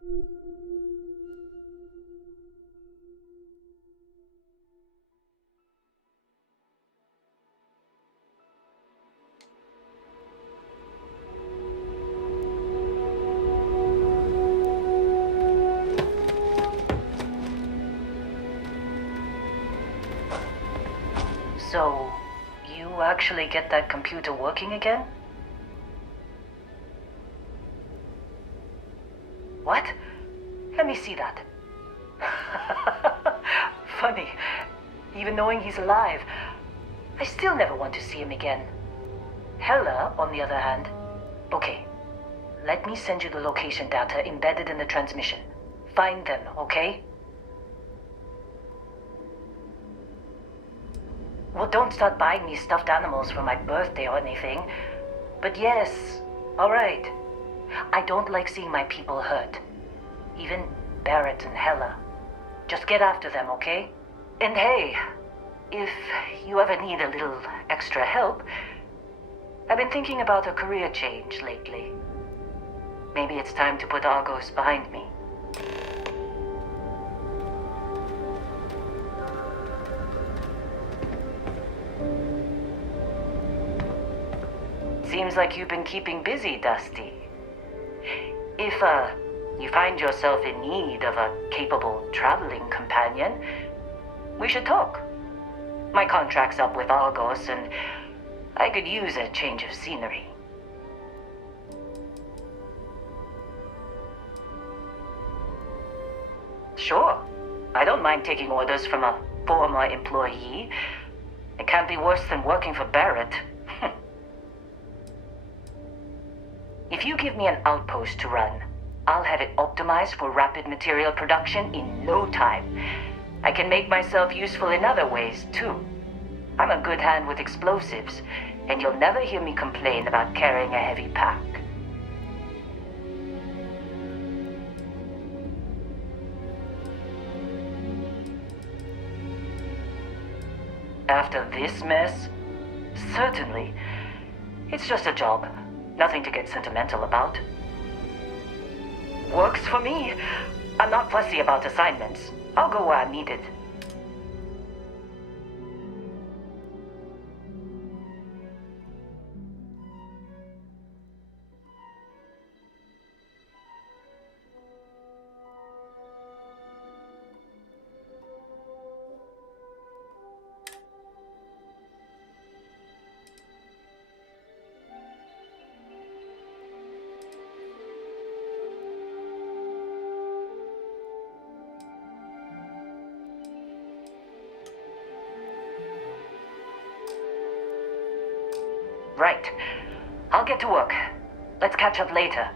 So, you actually get that computer working again? What? Let me see that. Funny. Even knowing he's alive, I still never want to see him again. Hella, on the other hand. Okay. Let me send you the location data embedded in the transmission. Find them, okay? Well, don't start buying me stuffed animals for my birthday or anything. But yes, alright. I don't like seeing my people hurt. Even Barrett and Hella. Just get after them, okay? And hey, if you ever need a little extra help, I've been thinking about a career change lately. Maybe it's time to put Argos behind me. Seems like you've been keeping busy, Dusty. If, you find yourself in need of a capable traveling companion, we should talk. My contract's up with Argos, and I could use a change of scenery. Sure. I don't mind taking orders from a former employee. It can't be worse than working for Barrett. If you give me an outpost to run, I'll have it optimized for rapid material production in no time. I can make myself useful in other ways, too. I'm a good hand with explosives, and you'll never hear me complain about carrying a heavy pack. After this mess? Certainly. It's just a job. Nothing to get sentimental about. Works for me. I'm not fussy about assignments. I'll go where I'm needed. Right. I'll get to work. Let's catch up later.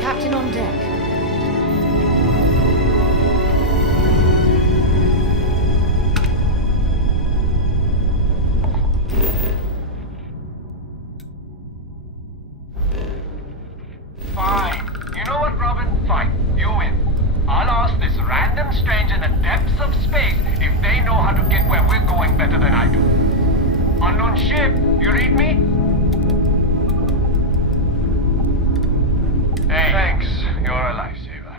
Captain on deck. Fine. You know what, Robin? Fine. You win. I'll ask this random stranger in the depths of space if they know how to get where we're going better than I do. Unknown ship, you read me? Hey, thanks. You're a lifesaver.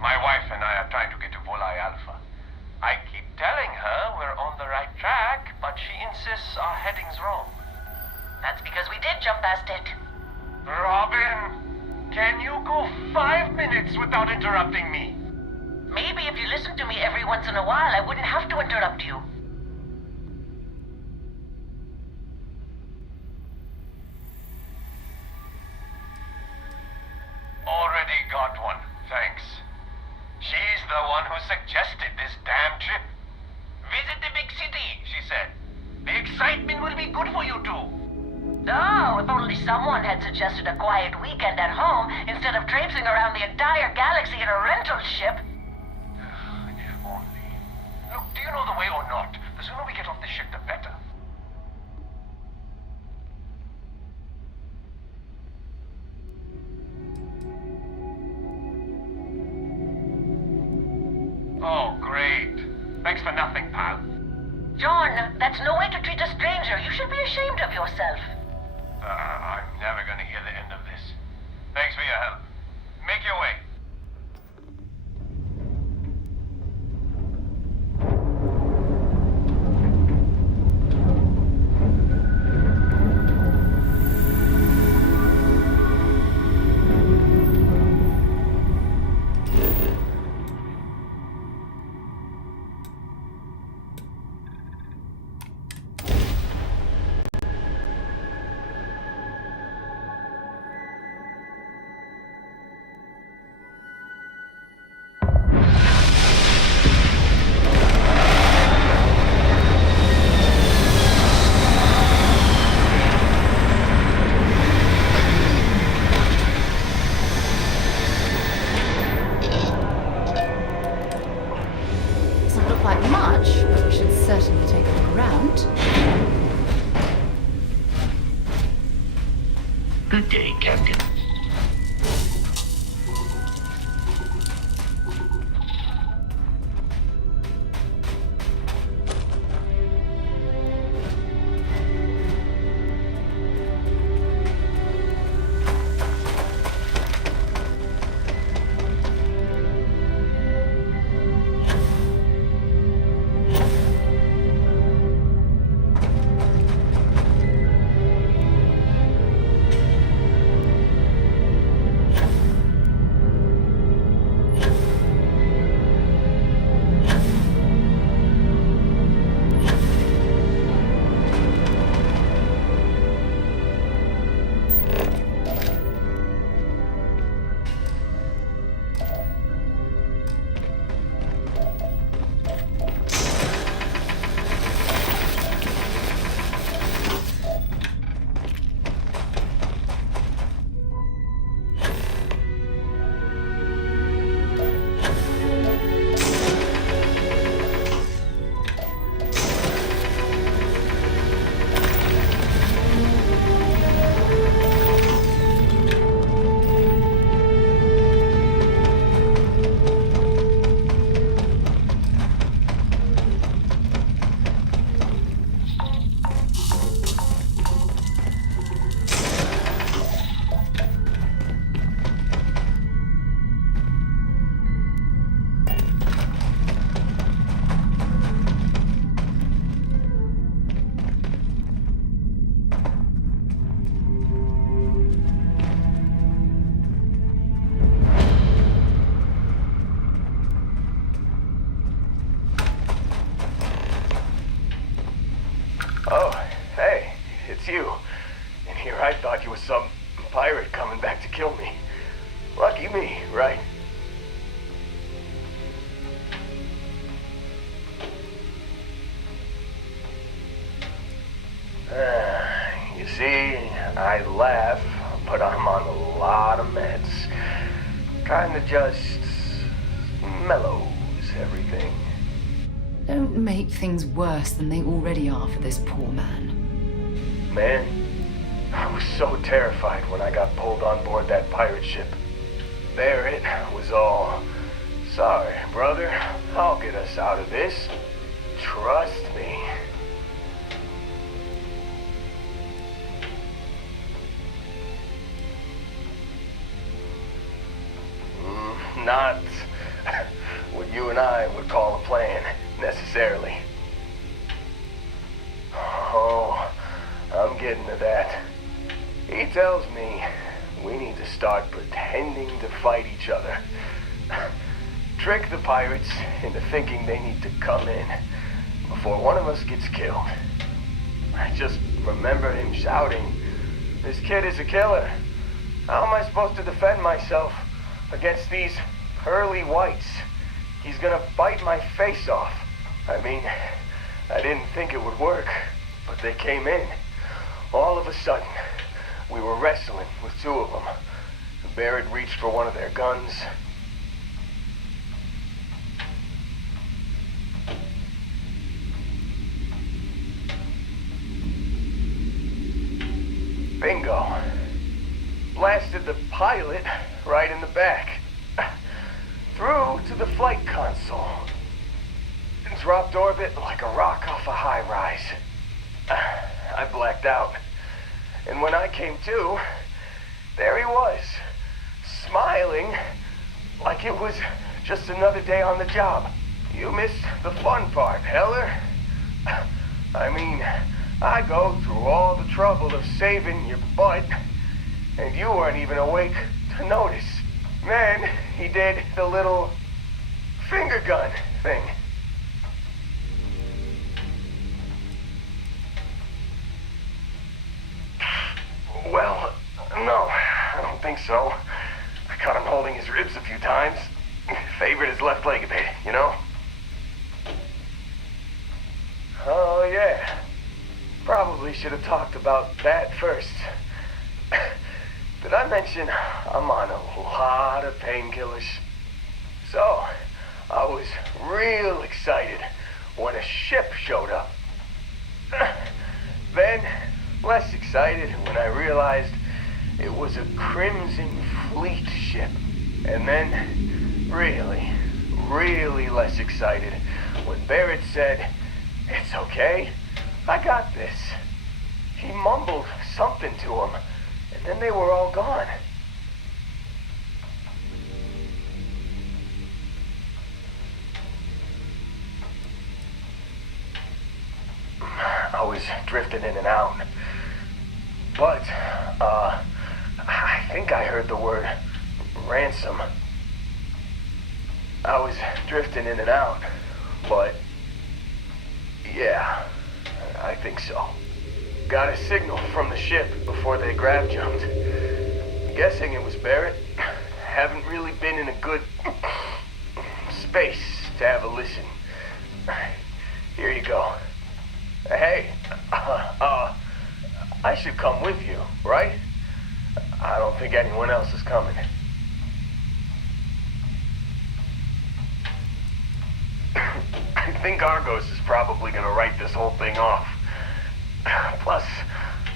My wife and I are trying to get to Volai Alpha. I keep telling her we're on the right track, but she insists our heading's wrong. That's because we did jump past it. Robin, can you go 5 minutes without interrupting me? Maybe if you listened to me every once in a while, I wouldn't have to interrupt you. Already got one, thanks. She's the one who suggested this damn trip. Visit the big city, she said. The excitement will be good for you two. Oh, if only someone had suggested a quiet weekend at home instead of traipsing around the entire galaxy in a rental ship. If only. Look, do you know the Thanks for nothing, pal. John, that's no way to treat a stranger. You should be ashamed of yourself. I'm never gonna hear the end of this. Thanks for your help. Make your way. Doesn't look like much, but we should certainly take a look around. Good day, Captain. Oh, hey, it's you. And here I thought you was some pirate coming back to kill me. Lucky me, right? You see, I laugh, but I'm on a lot of meds. Trying to just mellows everything. Don't make things worse than they already are for this poor man. Man, I was so terrified when I got pulled on board that pirate ship. There it was all. Sorry, brother. I'll get us out of this. Trust me. Not what you and I would call a plan, necessarily. Oh, I'm getting to that. He tells me we need to start pretending to fight each other. Trick the pirates into thinking they need to come in before one of us gets killed. I just remember him shouting, "This kid is a killer. How am I supposed to defend myself against these pearly whites? He's gonna bite my face off." I mean, I didn't think it would work, but they came in. All of a sudden, we were wrestling with two of them. Barrett reached for one of their guns. Bingo. Blasted the pilot right in the back. Through to the flight console. dropped orbit like a rock off a high rise. I blacked out. And when I came to, there he was, smiling like it was just another day on the job. You missed the fun part, Heller. I mean, I go through all the trouble of saving your butt, and you weren't even awake to notice. Then he did the little finger gun thing. Well, no, I don't think so. I caught him holding his ribs a few times. Favored his left leg a bit, you know? Oh, yeah. Probably should have talked about that first. Did I mention I'm on a lot of painkillers? So, I was real excited when a ship showed up. Then, less excited when I realized it was a Crimson Fleet ship. And then, really less excited when Barrett said, "It's okay, I got this." He mumbled something to him, and then they were all gone. I was drifting in and out. But, I think I heard the word ransom. I was drifting in and out, but yeah, I think so. Got a signal from the ship before they grav jumped. Guessing it was Barrett. Haven't really been in a good space to have a listen. Here you go. Hey, I should come with you, right? I don't think anyone else is coming. I think Argos is probably gonna write this whole thing off. Plus,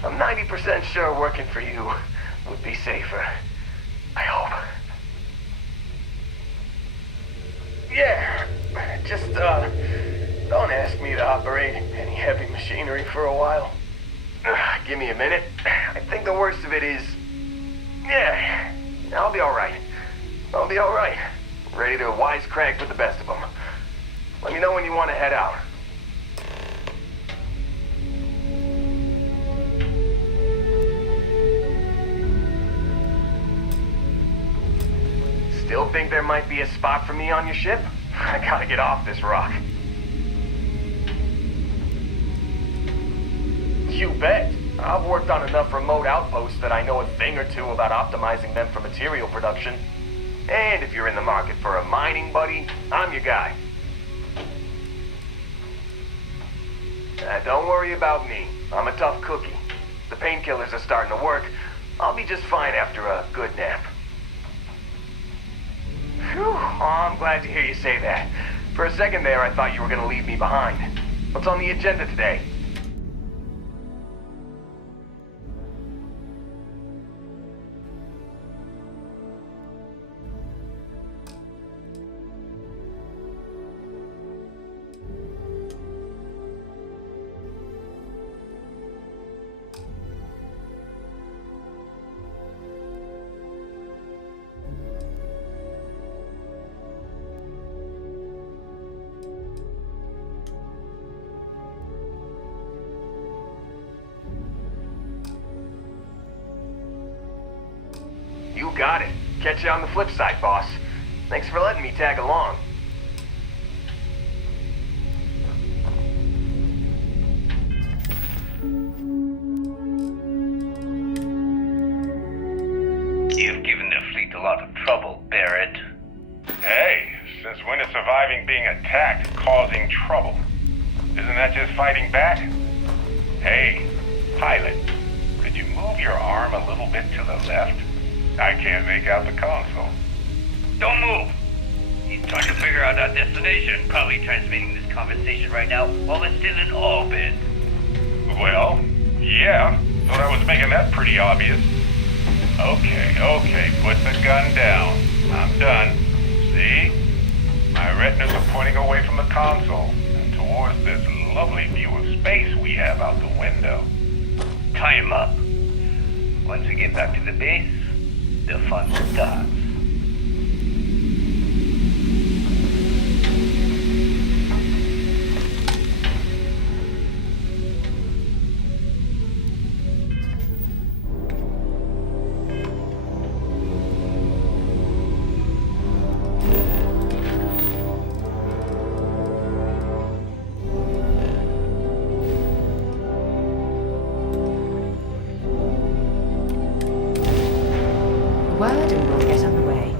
I'm 90% sure working for you would be safer. I hope. Yeah, just, don't ask me to operate any heavy machinery for a while. Give me a minute. I think the worst of it is... Yeah, I'll be alright. I'll be alright. Ready to wisecrack with the best of them. Let me know when you want to head out. Still think there might be a spot for me on your ship? I gotta get off this rock. You bet. I've worked on enough remote outposts that I know a thing or two about optimizing them for material production. And if you're in the market for a mining buddy, I'm your guy. Don't worry about me. I'm a tough cookie. The painkillers are starting to work. I'll be just fine after a good nap. Phew, oh, I'm glad to hear you say that. For a second there, I thought you were gonna leave me behind. What's on the agenda today? You got it. Catch you on the flip side, boss. Thanks for letting me tag along. You've given the fleet a lot of trouble, Barrett. Hey, since when is surviving being attacked causing trouble? Isn't that just fighting back? Hey, pilot, could you move your arm a little bit to the left? I can't make out the console. Don't move! He's trying to figure out our destination. Probably transmitting this conversation right now while we're still in orbit. Well, yeah, thought I was making that pretty obvious. Okay, put the gun down. I'm done. See? My retinas are pointing away from the console. us this lovely view of space we have out the window. Tie him up. Once we get back to the base, the fun starts. Word and we'll get underway.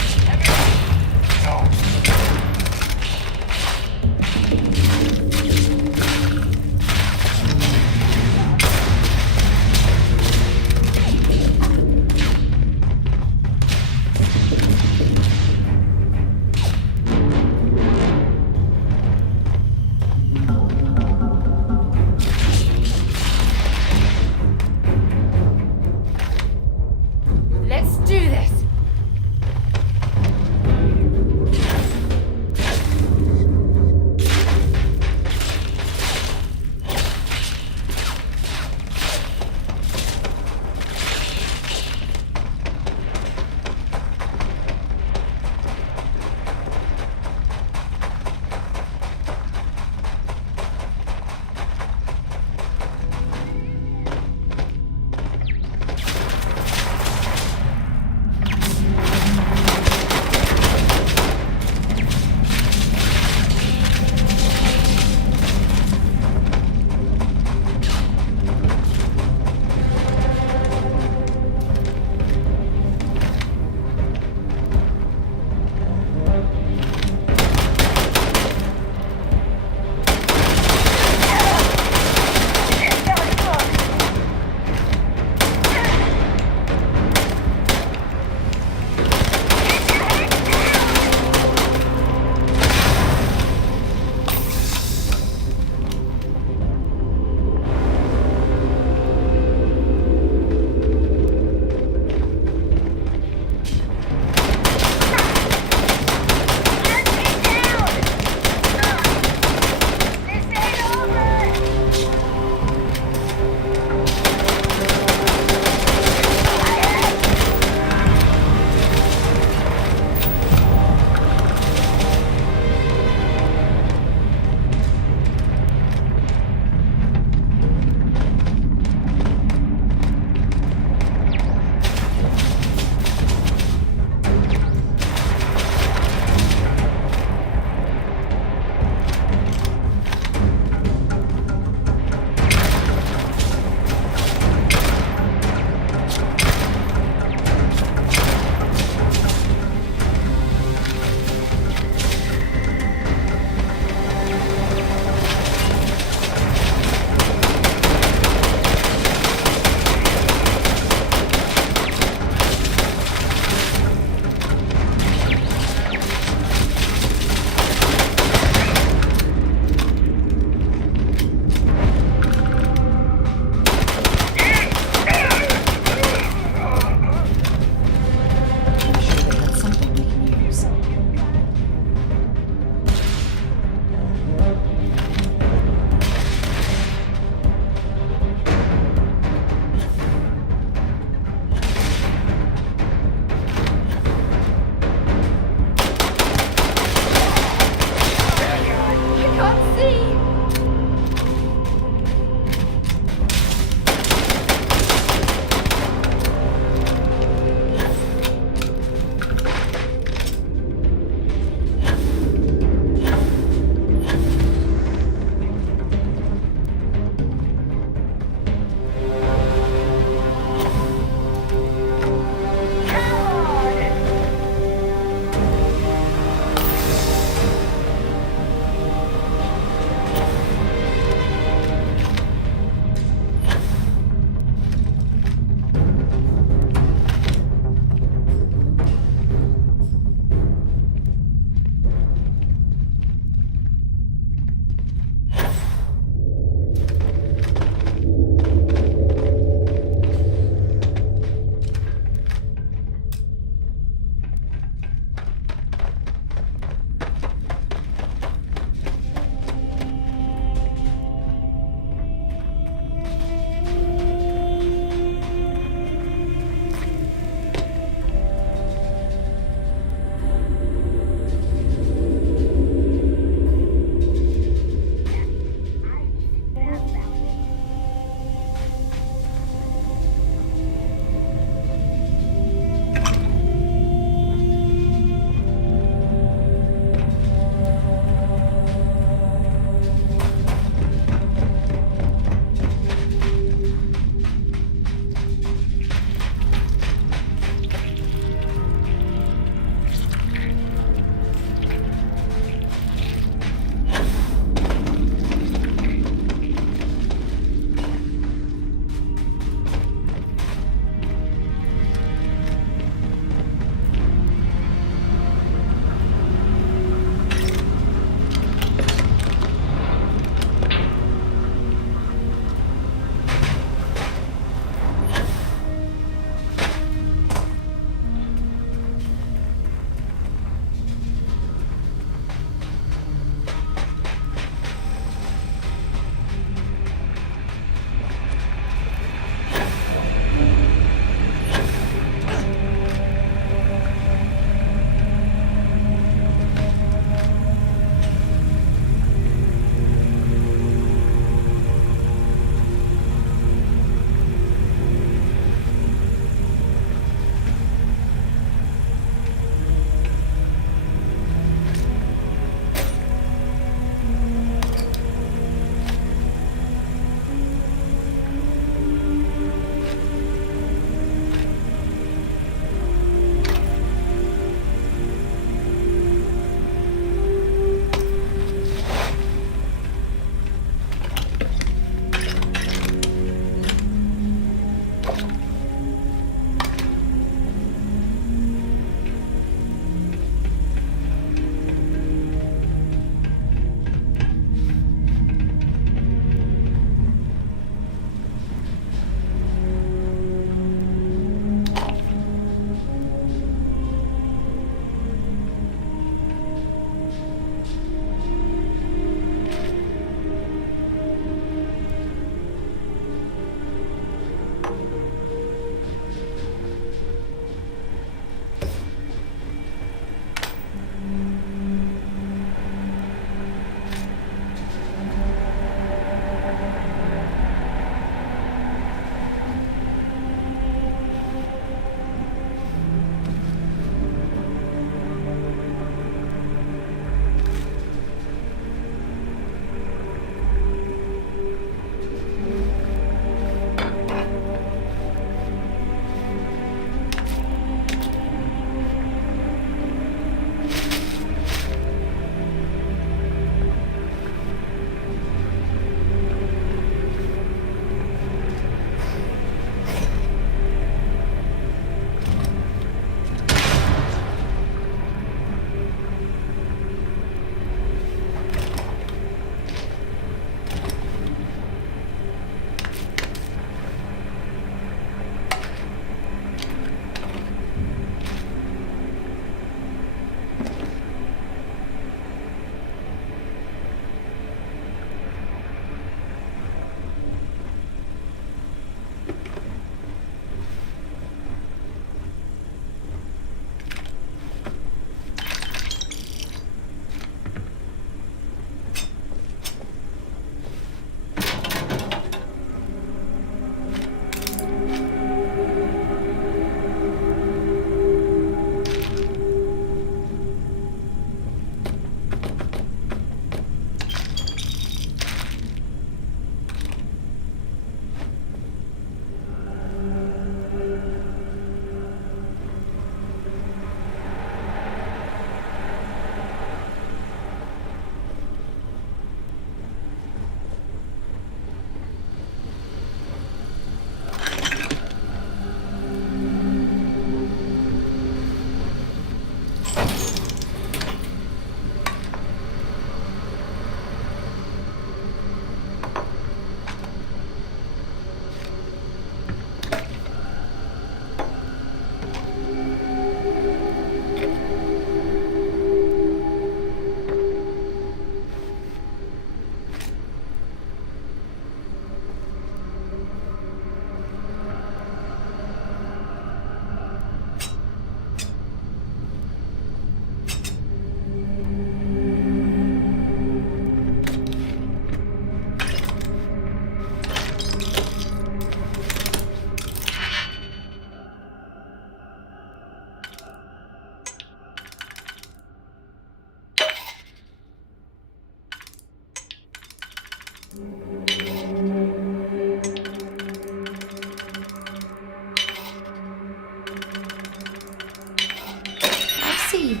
see.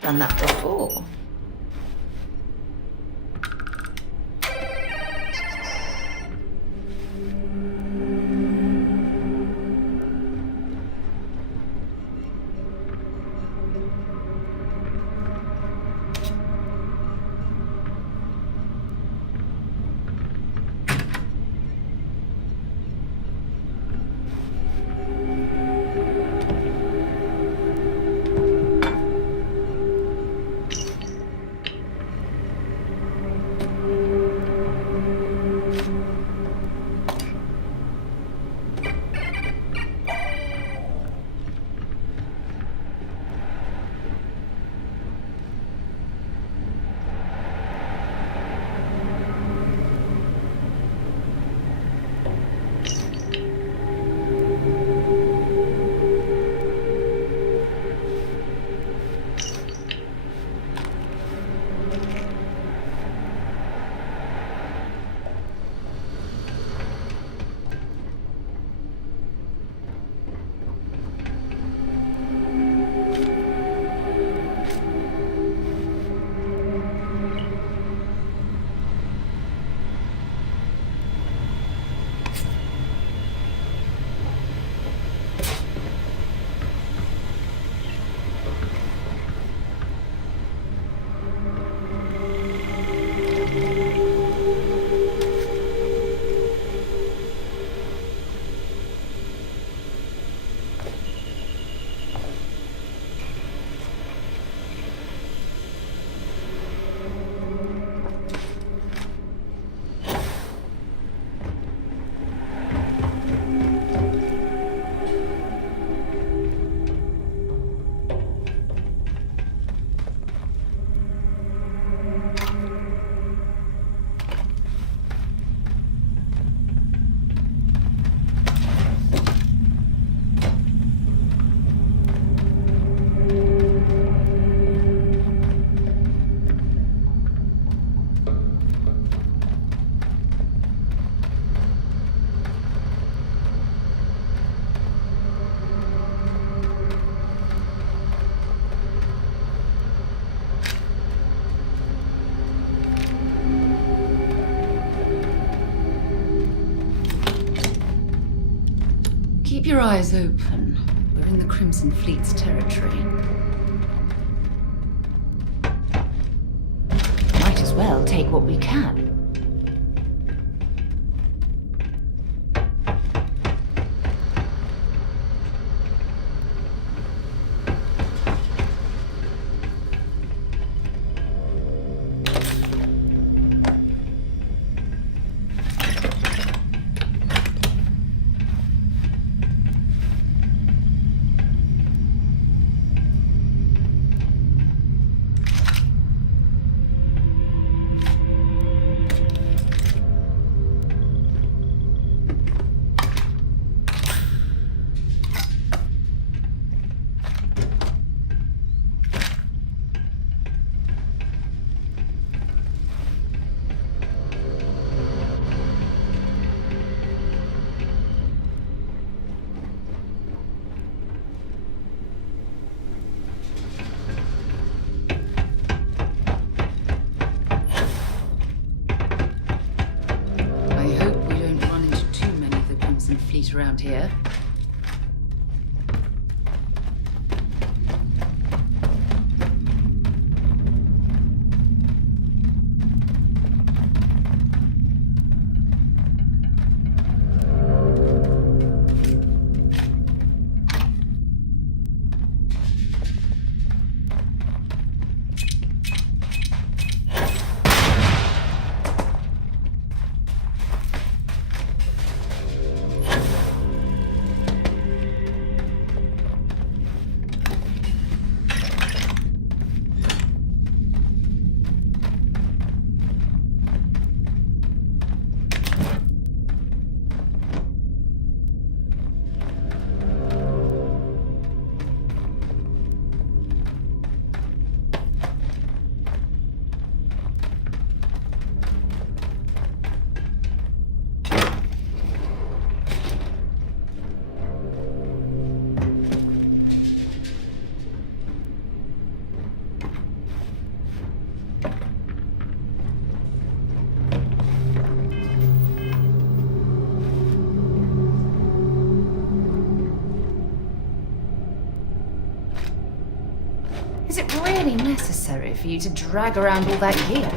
Done that before. Keep your eyes open. We're in the Crimson Fleet's territory. Might as well take what we can. Around here. Is it really necessary for you to drag around all that gear?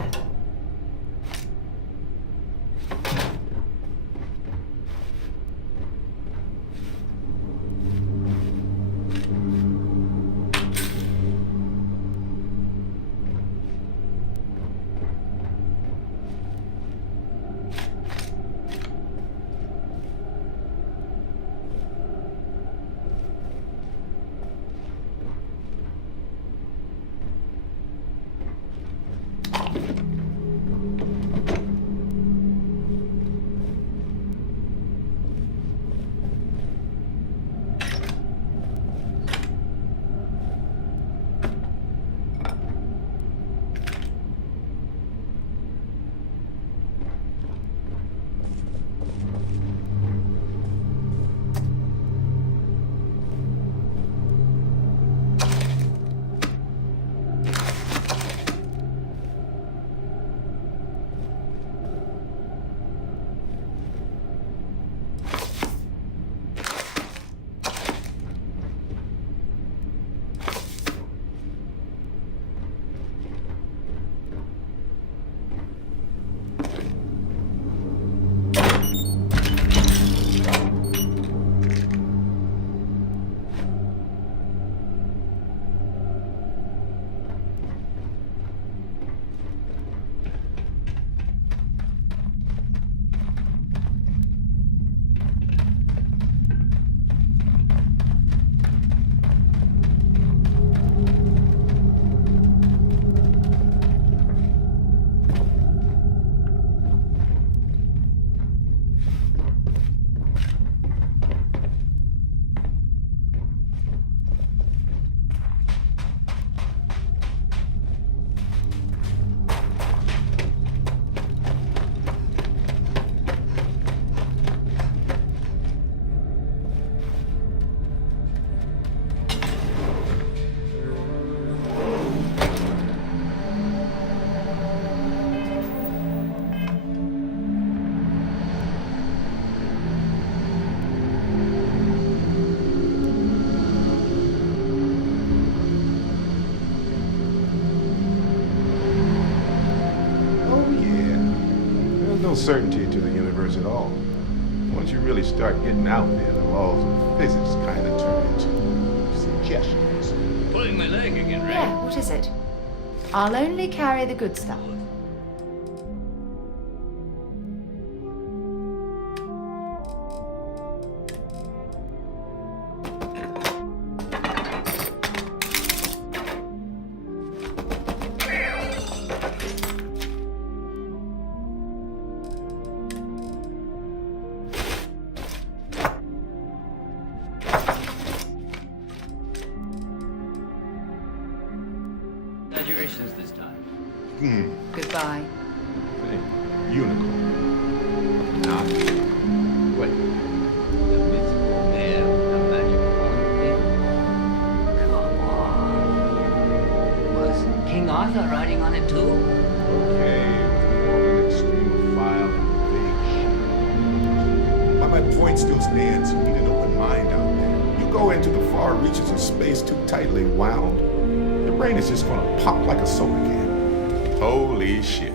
No certainty to the universe at all. Once you really start getting out there, the laws of physics kind of turn into suggestions. Pulling my leg again, right? Yeah, what is it? I'll only carry the good stuff. Congratulations this time. Goodbye. Hey, unicorn. Nah. Wait. The mythical mare, the magic horn thing? Come on. Was King Arthur riding on it too? Okay, it was more of an extremophile invasion. But my point still stands. You need an open mind out there. You go into the far reaches of space too tightly wound, your brain is just gonna pop like a soda can. Holy shit.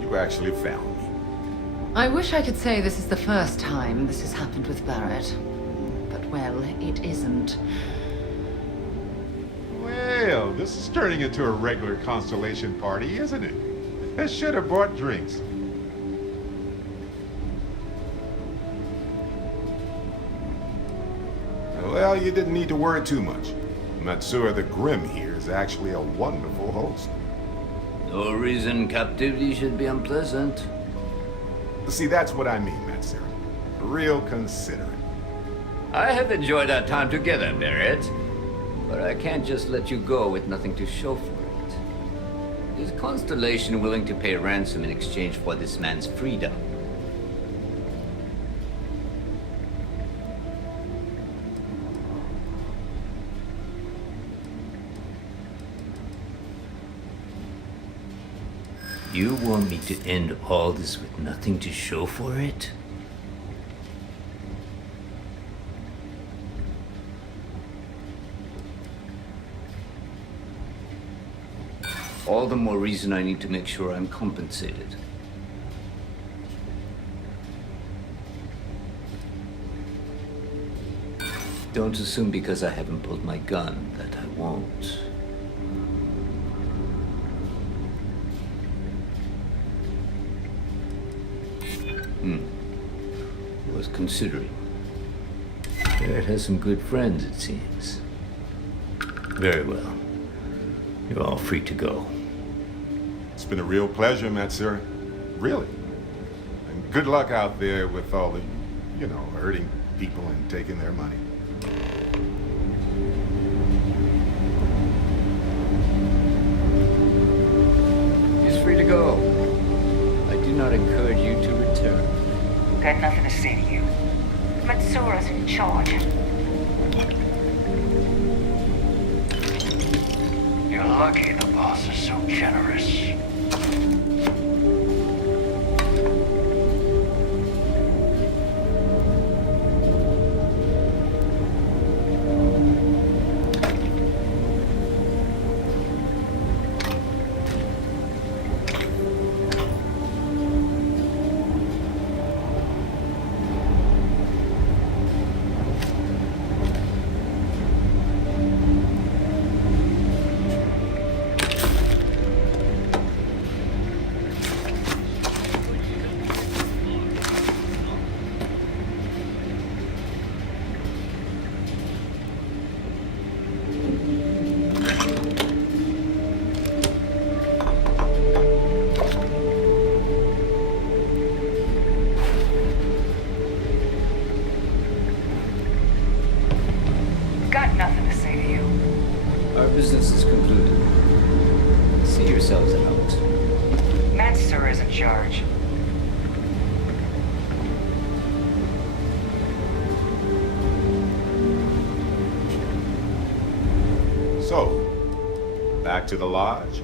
You actually found me. I wish I could say this is the first time this has happened with Barrett. But, well, it isn't. Well, this is turning into a regular Constellation party, isn't it? I should have brought drinks. Well, you didn't need to worry too much. Matsura the Grim here is actually a wonderful host. No reason captivity should be unpleasant. See, that's what I mean, Matsura. Real considerate. I have enjoyed our time together, Barrett. But I can't just let you go with nothing to show for it. Is Constellation willing to pay ransom in exchange for this man's freedom? You want me to end all this with nothing to show for it? All the more reason I need to make sure I'm compensated. Don't assume because I haven't pulled my gun that I won't. Was considering. Barrett has some good friends, it seems. Very well. You're all free to go. It's been a real pleasure, Matsuri. Really. And good luck out there with all the, hurting people and taking their money. He's free to go. I do not encourage you to return. Got nothing to say to you. Matsura's in charge. You're lucky the boss is so generous. Got nothing to say to you. Our business is concluded. See yourselves out. Matsura's in charge. So, back to the lodge.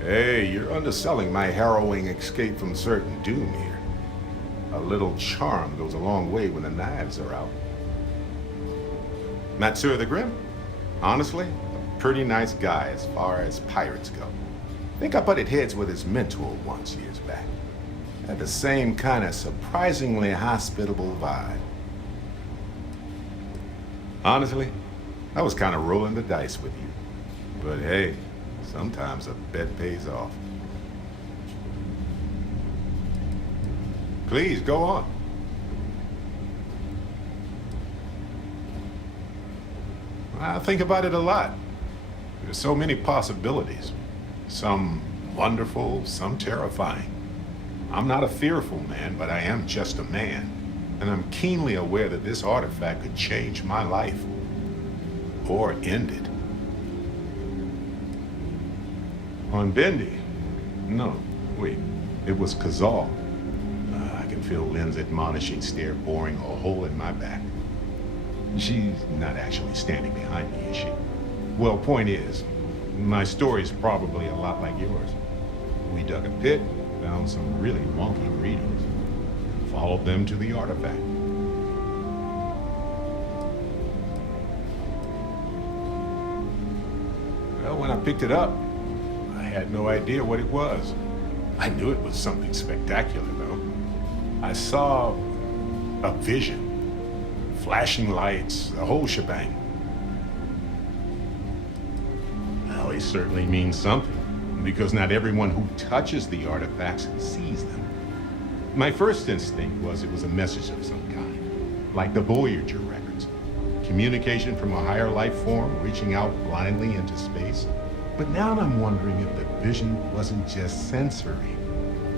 Hey, you're underselling my harrowing escape from certain doom here. A little charm goes a long way when the knives are out. Matsuri the Grim? Honestly, a pretty nice guy as far as pirates go. Think I butted heads with his mentor once years back. Had the same kind of surprisingly hospitable vibe. Honestly, I was kind of rolling the dice with you. But hey, sometimes a bet pays off. Please, go on. I think about it a lot. There's so many possibilities. Some wonderful, some terrifying. I'm not a fearful man, but I am just a man. And I'm keenly aware that this artifact could change my life. Or end it. On Bendy? No, wait. It was Kazal. I can feel Lynn's admonishing stare boring a hole in my back. She's not actually standing behind me, is she? Well, point is, my story's probably a lot like yours. We dug a pit, found some really wonky ingredients, followed them to the artifact. Well, when I picked it up, I had no idea what it was. I knew it was something spectacular, though. I saw a vision. Flashing lights, the whole shebang. Well, it certainly means something, because not everyone who touches the artifacts sees them. My first instinct was it was a message of some kind, like the Voyager records. Communication from a higher life form reaching out blindly into space. But now I'm wondering if the vision wasn't just sensory.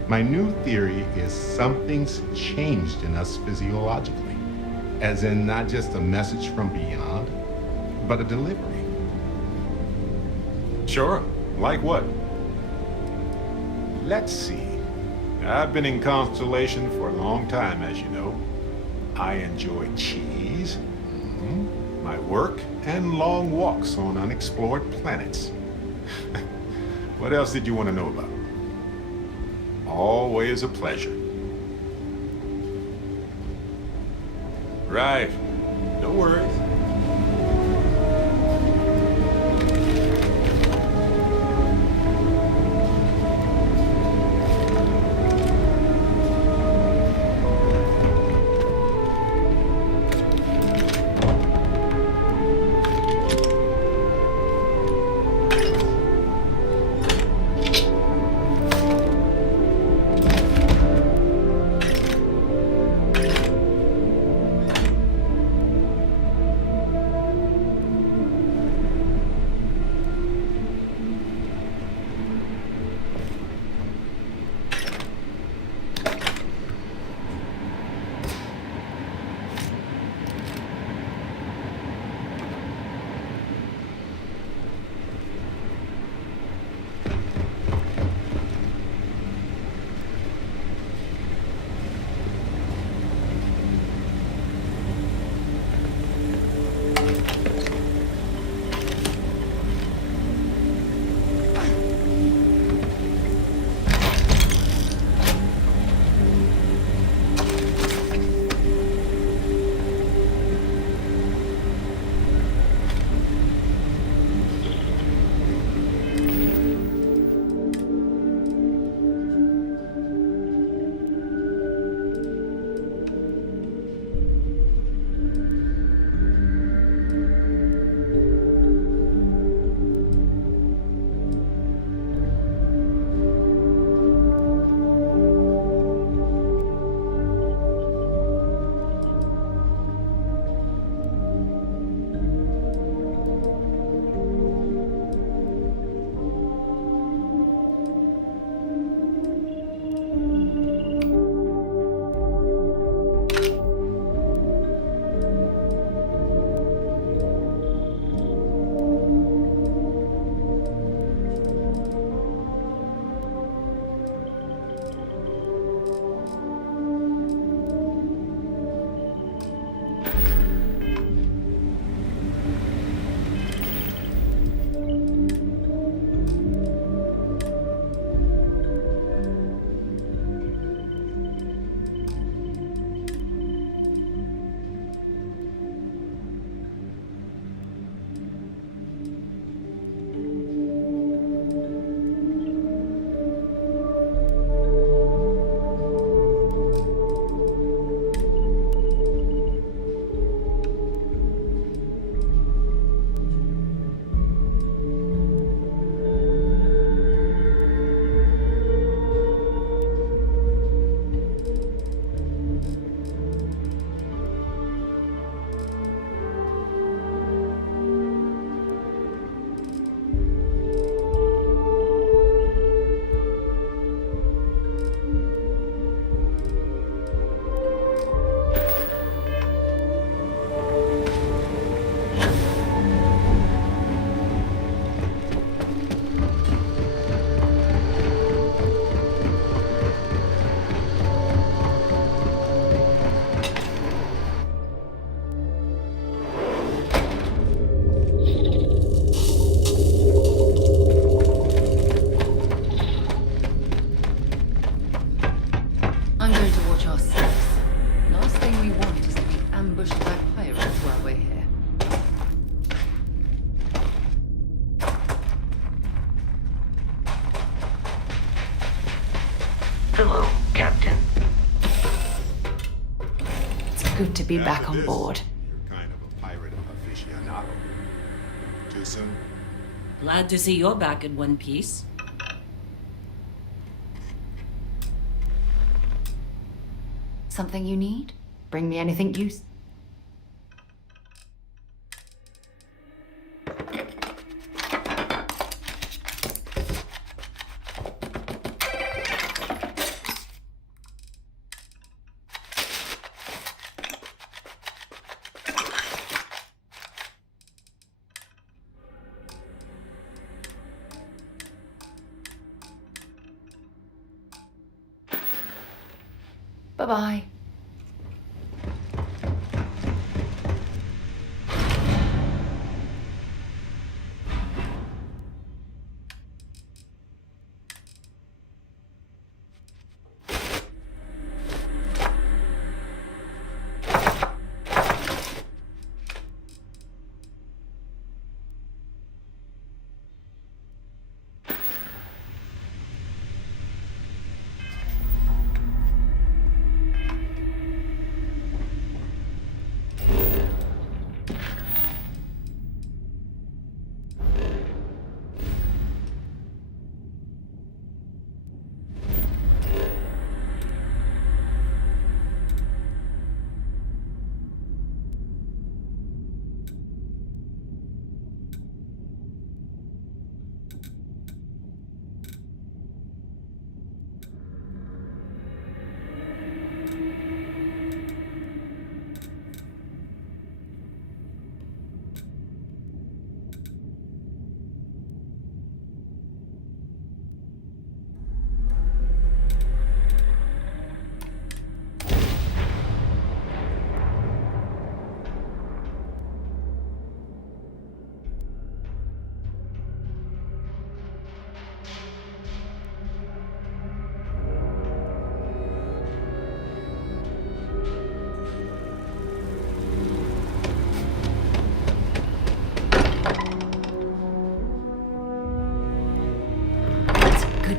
My new theory is something's changed in us physiologically. As in not just a message from beyond, but a delivery. Sure, like what? Let's see. I've been in Constellation for a long time, as you know. I enjoy cheese, my work, and long walks on unexplored planets. What else did you want to know about? Always a pleasure. Right. No worries. I'm going to watch our six. Last thing we want is to be ambushed by pirates while we're here. Hello, Captain. It's good to be back After on this, board. You're kind of a pirate aficionado. Too soon? Glad to see you're back in one piece. Something you need? Bring me anything useful. Bye-bye.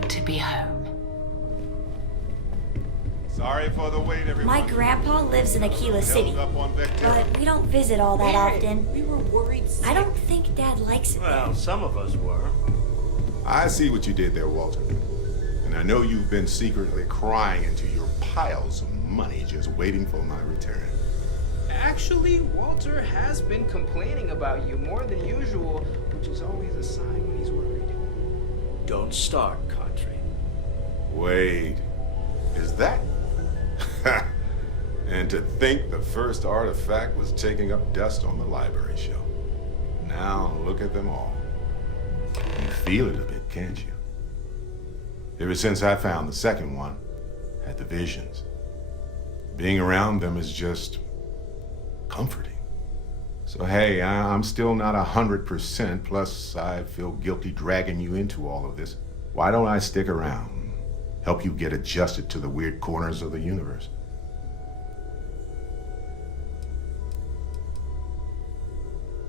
To be home. Sorry for the wait, everyone. My grandpa lives in Aquila City, Held up on Vector. but we don't visit all that often. We were worried sick. I don't think Dad likes it Well, there. some of us were. I see what you did there, Walter. And I know you've been secretly crying into your piles of money just waiting for my return. Actually, Walter has been complaining about you more than usual, which is always a sign when he's worried. Don't start, Country. Wait, is that? And to think the first artifact was taking up dust on the library shelf. Now look at them all. You feel it a bit, can't you? Ever since I found the second one, had the visions. Being around them is just comforting. So hey, I'm still not 100%, plus I feel guilty dragging you into all of this. Why don't I stick around? Help you get adjusted to the weird corners of the universe.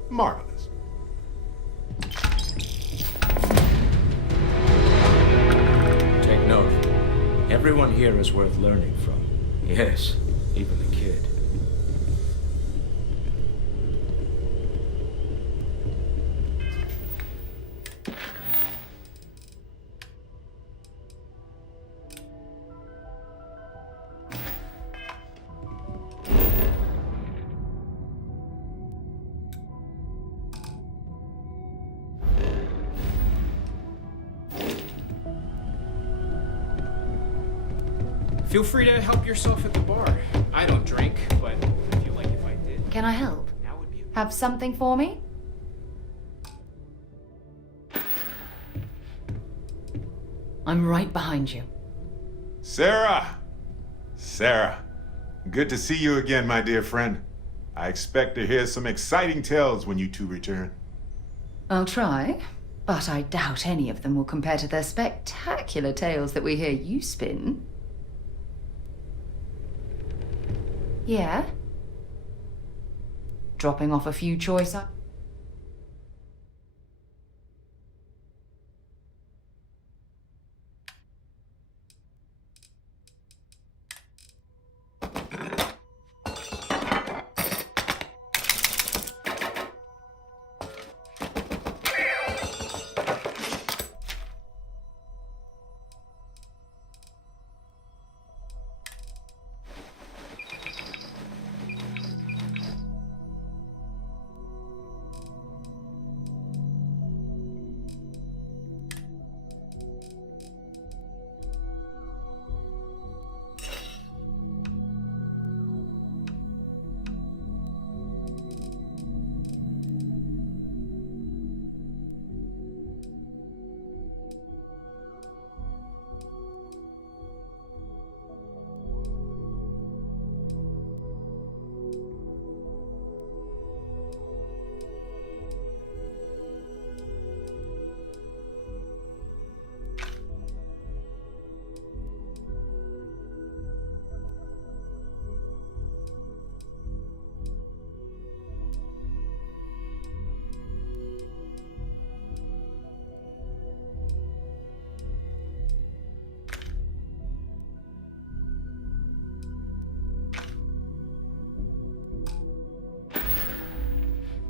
Marvelous. Take note. Everyone here is worth learning from. Yes, even the kid. Feel free to help yourself at the bar. I don't drink, but I feel like if I did, Can I help? that would be. Have something for me? I'm right behind you. Sarah! Sarah, good to see you again, my dear friend. I expect to hear some exciting tales when you two return. I'll try, but I doubt any of them will compare to the spectacular tales that we hear you spin. Yeah? Dropping off a few choice items?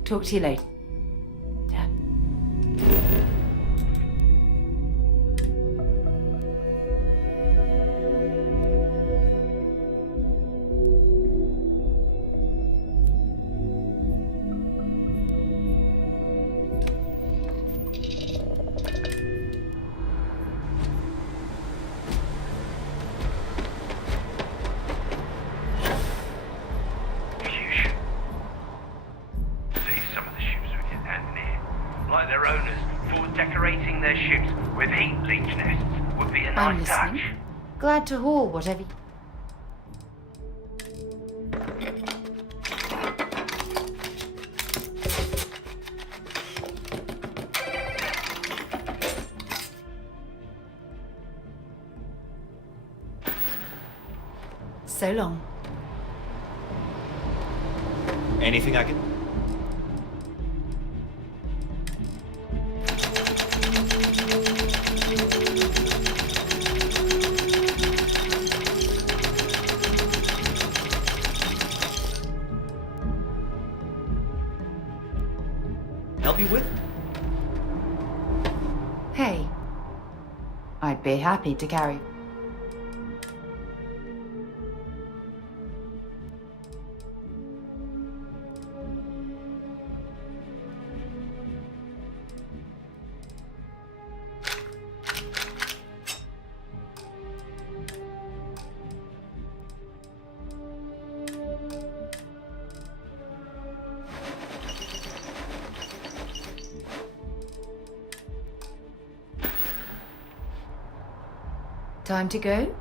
Talk to you later. Like their owners, for decorating their ships with heat leech nests would be a I'm nice touch. listening. Glad to haul whatever. So long. Anything I can... help you with? Hey. I'd be happy to carry. Time to go?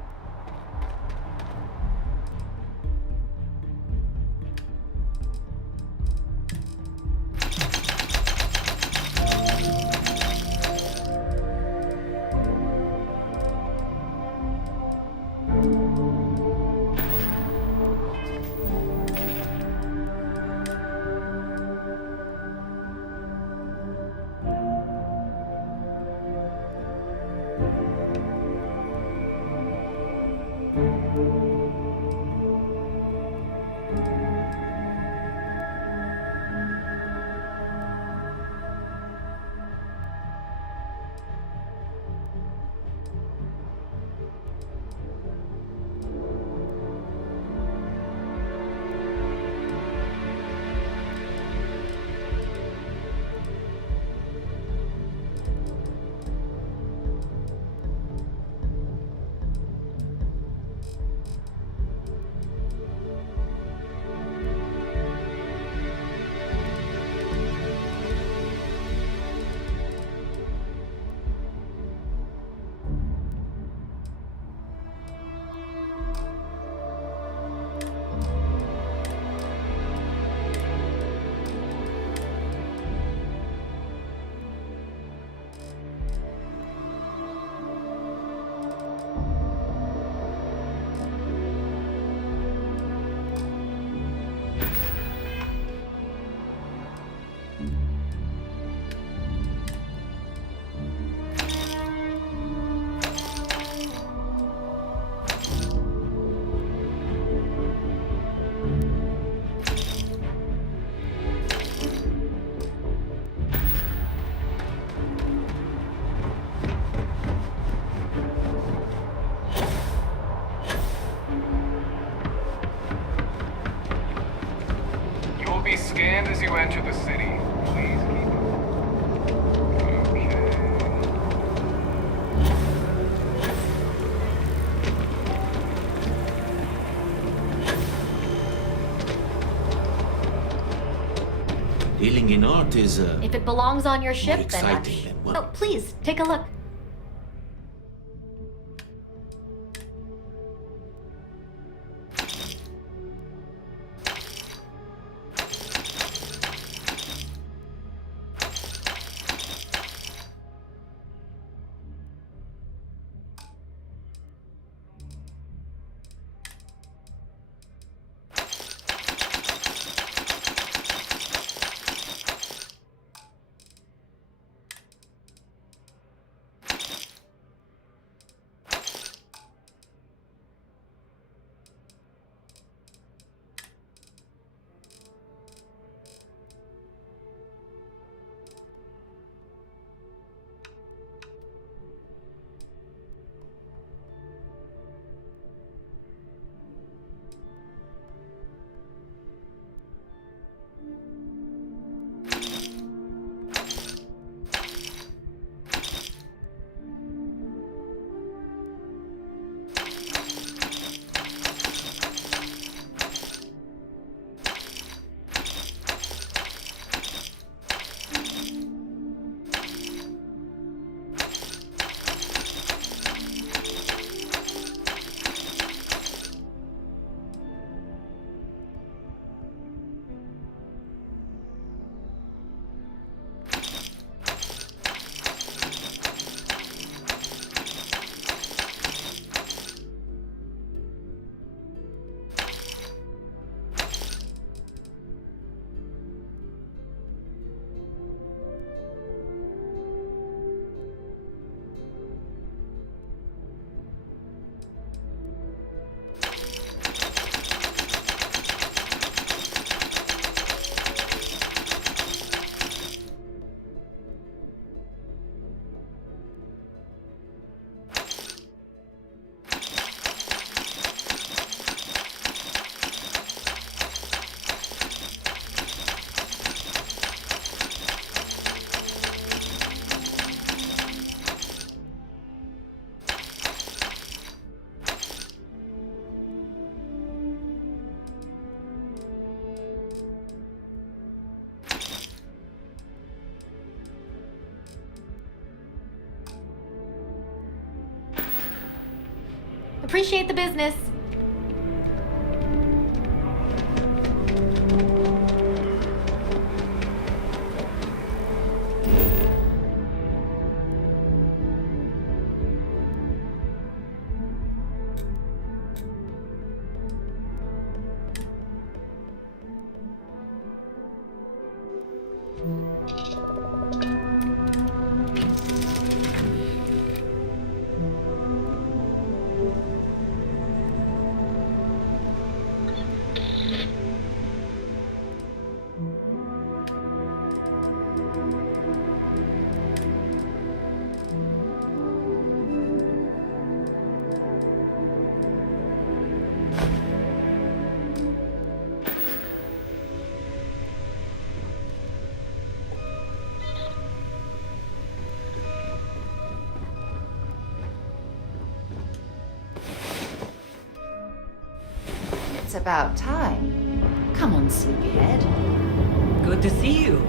be scanned as you enter the city. Please keep it. Okay. Dealing in art is, If it belongs on your ship, then exciting than what? Oh, please, take a look. Appreciate the business. It's about time. Come on, sleepyhead. Good to see you.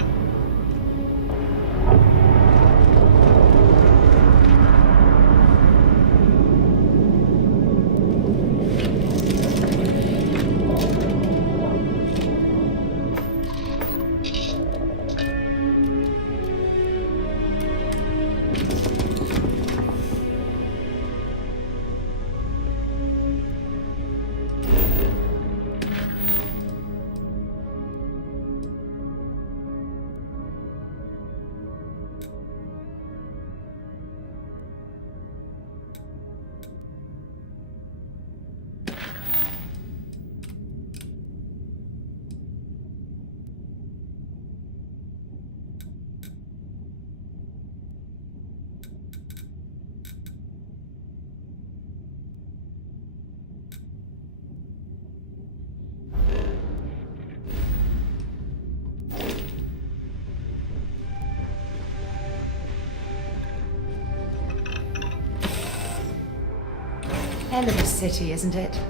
Hell of a city, isn't it?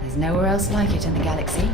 There's nowhere else like it in the galaxy.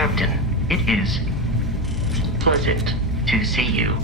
Captain, it is pleasant to see you.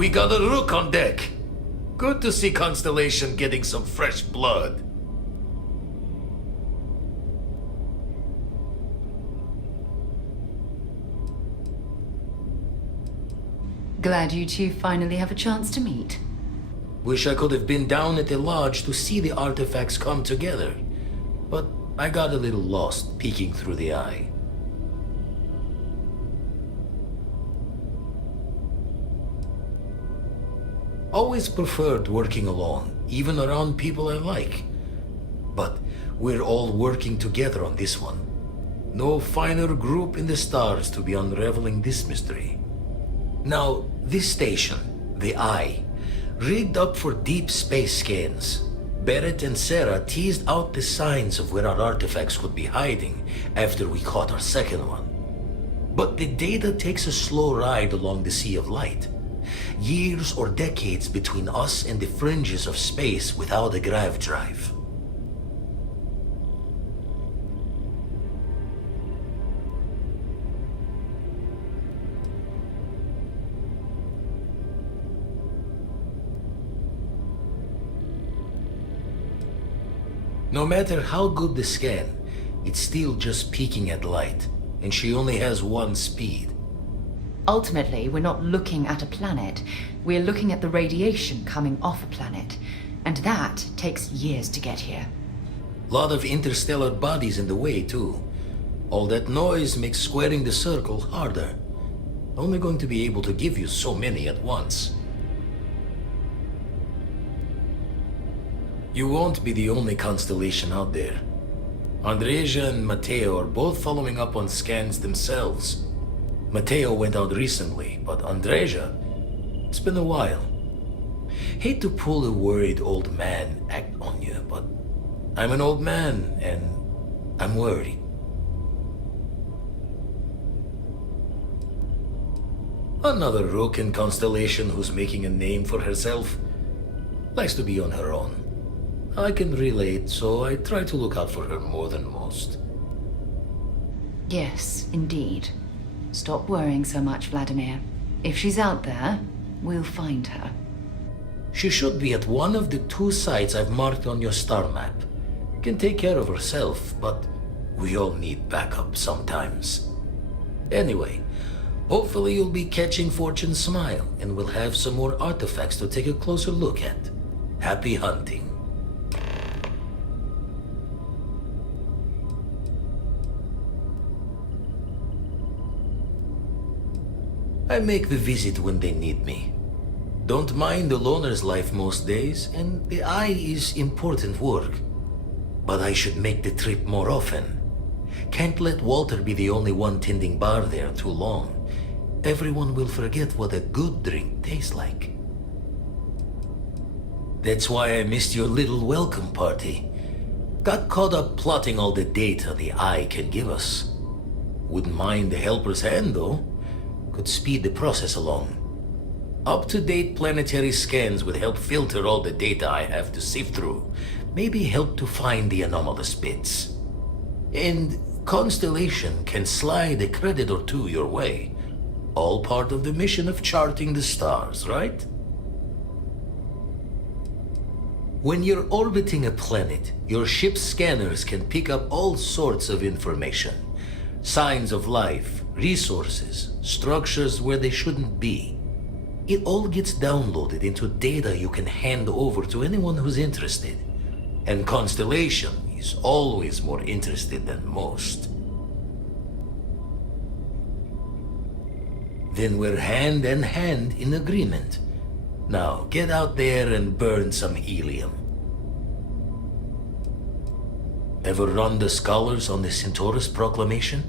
We got a rook on deck. Good to see Constellation getting some fresh blood. Glad you two finally have a chance to meet. Wish I could have been down at the lodge to see the artifacts come together. But I got a little lost peeking through the eye. Always preferred working alone, even around people I like. But we're all working together on this one. No finer group in the stars to be unraveling this mystery. Now, this station, the Eye, rigged up for deep space scans. Barrett and Sarah teased out the signs of where our artifacts could be hiding after we caught our second one. But the data takes a slow ride along the Sea of Light. Years or decades between us and the fringes of space without a grav drive. No matter how good the scan, it's still just peeking at light, and she only has one speed. Ultimately, we're not looking at a planet. We're looking at the radiation coming off a planet. And that takes years to get here. Lot of interstellar bodies in the way, too. All that noise makes squaring the circle harder. Only going to be able to give you so many at once. You won't be the only constellation out there. Andreja and Mateo are both following up on scans themselves. Mateo went out recently, but Andreja, it's been a while. Hate to pull a worried old man act on you, but I'm an old man, and I'm worried. Another rook in Constellation who's making a name for herself. Likes to be on her own. I can relate, so I try to look out for her more than most. Yes, indeed. Stop worrying so much, Vladimir. If she's out there, we'll find her. She should be at one of the 2 sites I've marked on your star map. Can take care of herself, but we all need backup sometimes. Anyway, hopefully you'll be catching Fortune's smile, and we'll have some more artifacts to take a closer look at. Happy hunting. I make the visit when they need me. Don't mind the loner's life most days, and the Eye is important work. But I should make the trip more often. Can't let Walter be the only one tending bar there too long. Everyone will forget what a good drink tastes like. That's why I missed your little welcome party. Got caught up plotting all the data the Eye can give us. Wouldn't mind the helper's hand, though. Could speed the process along. Up-to-date planetary scans would help filter all the data I have to sift through. Maybe help to find the anomalous bits. And Constellation can slide a credit or 2 your way. All part of the mission of charting the stars, right? When you're orbiting a planet, your ship's scanners can pick up all sorts of information. Signs of life, resources, structures where they shouldn't be. It all gets downloaded into data you can hand over to anyone who's interested. And Constellation is always more interested than most. Then we're hand in hand in agreement. Now get out there and burn some helium. Ever run the scholars on the Centaurus Proclamation?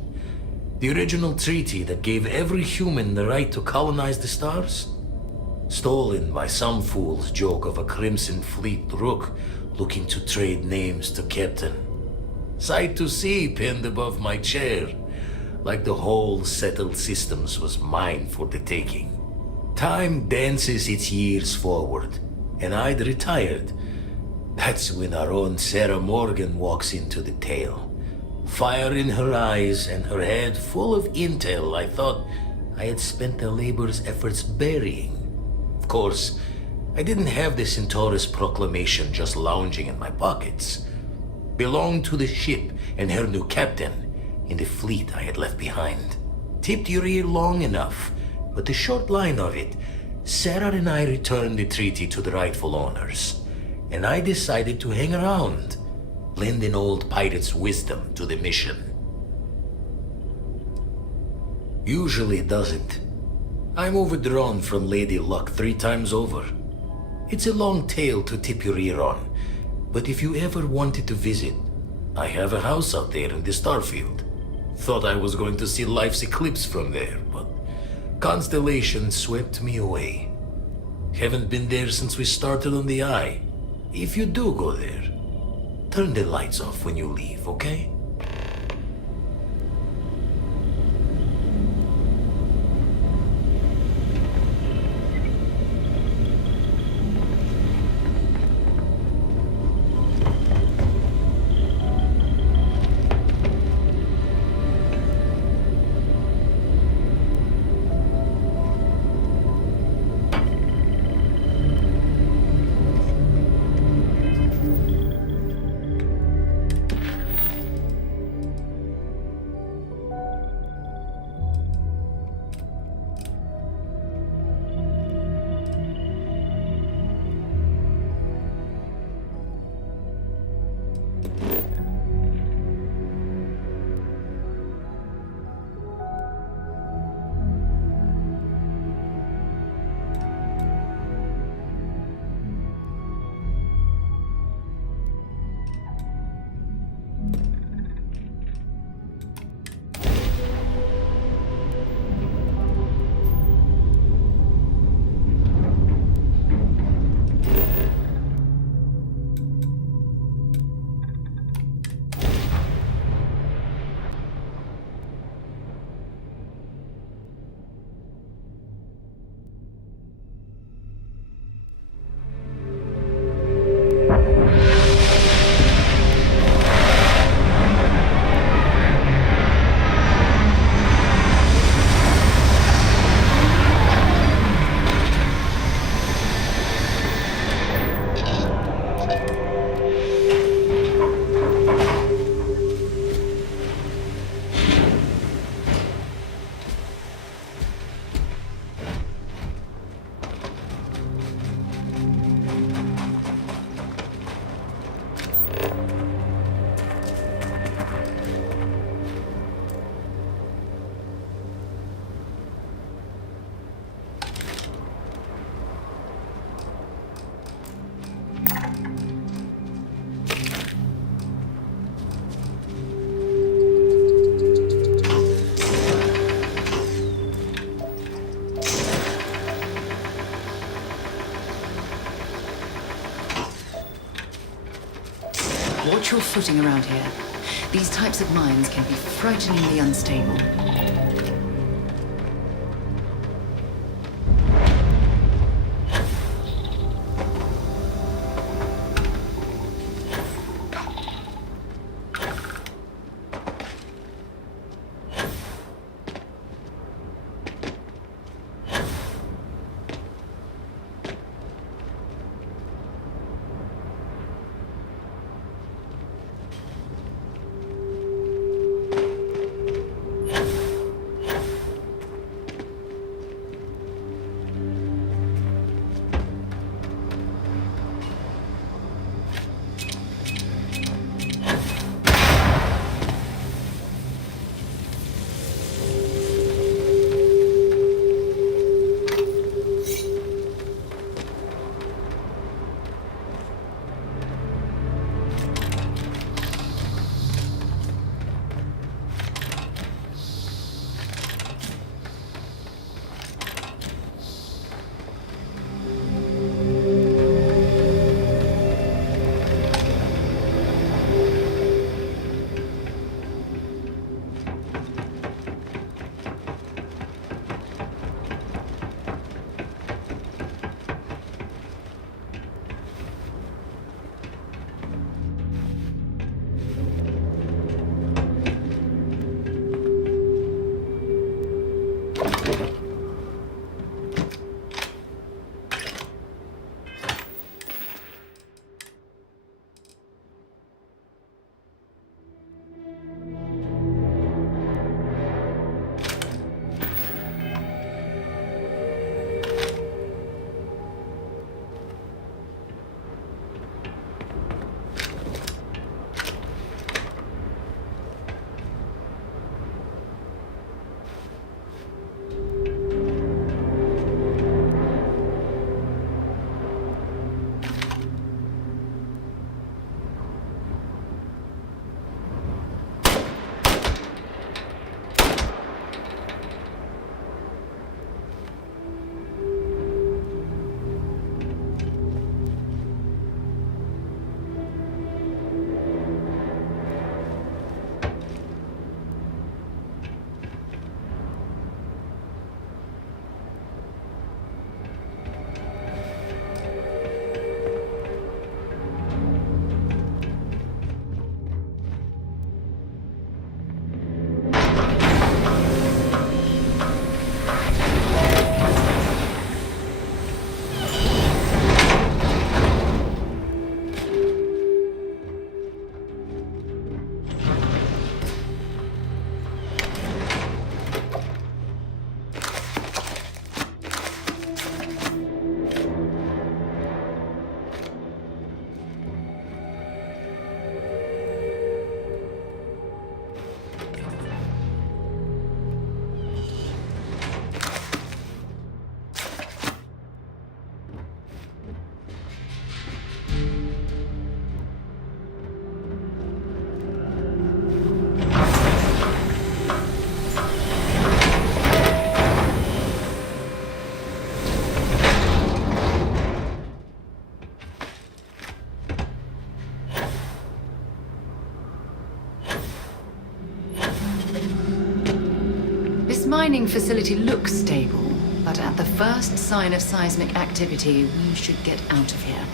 The original treaty that gave every human the right to colonize the stars? Stolen by some fool's joke of a Crimson Fleet rook looking to trade names to Captain. Sight to see pinned above my chair, like the whole settled systems was mine for the taking. Time dances its years forward, and I'd retired. That's when our own Sarah Morgan walks into the tale. Fire in her eyes and her head full of intel I thought I had spent the labor's efforts burying. Of course, I didn't have the Centaurus proclamation just lounging in my pockets. Belonged to the ship and her new captain in the fleet I had left behind. Tipped your ear long enough, but the short line of it, Sarah and I returned the treaty to the rightful owners, and I decided to hang around, lend an old pirate's wisdom to the mission. Usually it doesn't. I'm overdrawn from Lady Luck 3 times over. It's a long tale to tip your ear on, but if you ever wanted to visit, I have a house out there in the Starfield. Thought I was going to see life's eclipse from there, but constellation swept me away. Haven't been there since we started on the Eye. If you do go there, turn the lights off when you leave, okay? Watch your footing around here. These types of mines can be frighteningly unstable. mining facility looks stable, but at the first sign of seismic activity, we should get out of here.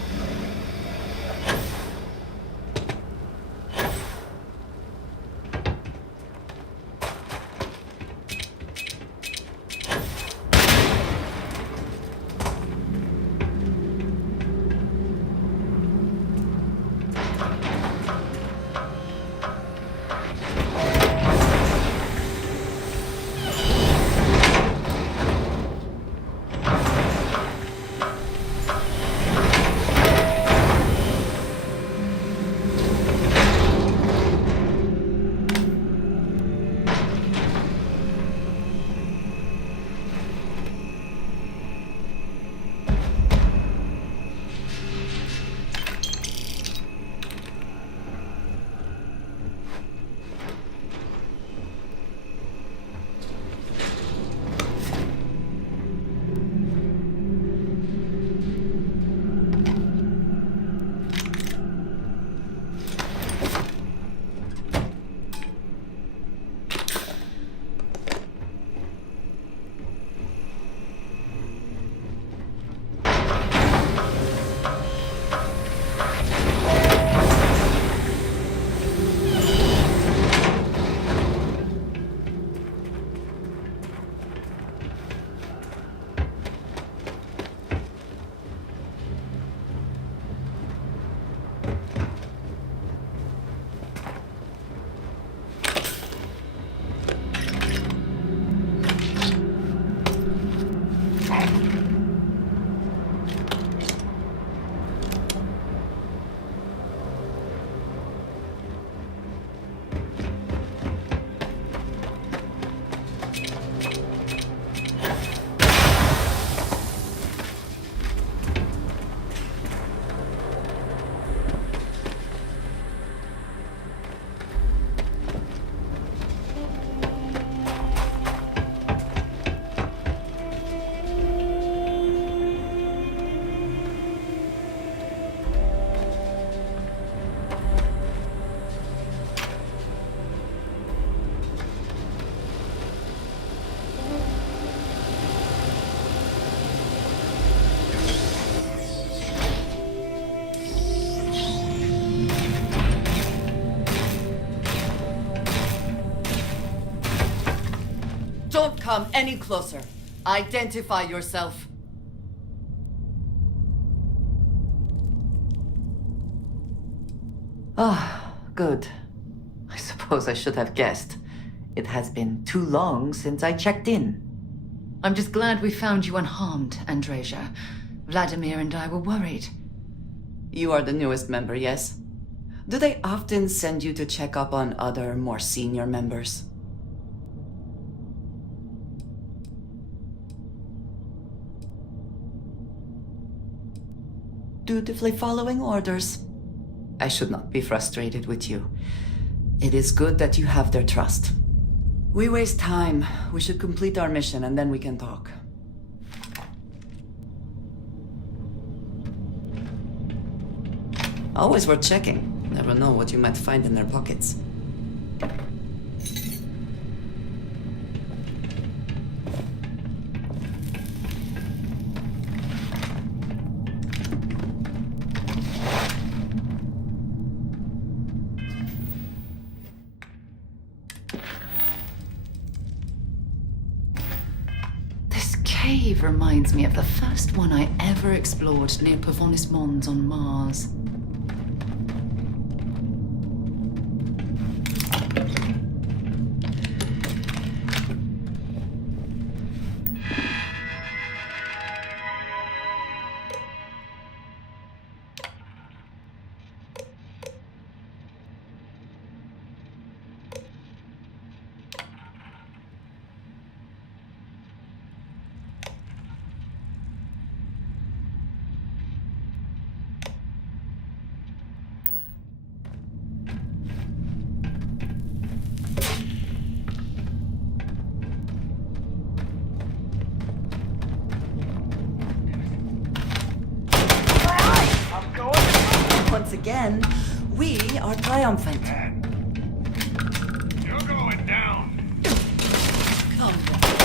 Don't come any closer. Identify yourself. Ah, good. I suppose I should have guessed. It has been too long since I checked in. I'm just glad we found you unharmed, Andreja. Vladimir and I were worried. You are the newest member, yes? Do they often send you to check up on other, more senior members? Dutifully following orders. I should not be frustrated with you. It is good that you have their trust. We waste time. We should complete our mission and then we can talk. Always worth checking. Never know what you might find in their pockets. Cave reminds me of the first one I ever explored near Pavonis Mons on Mars. Once again, we are triumphant. You're going down. Come on.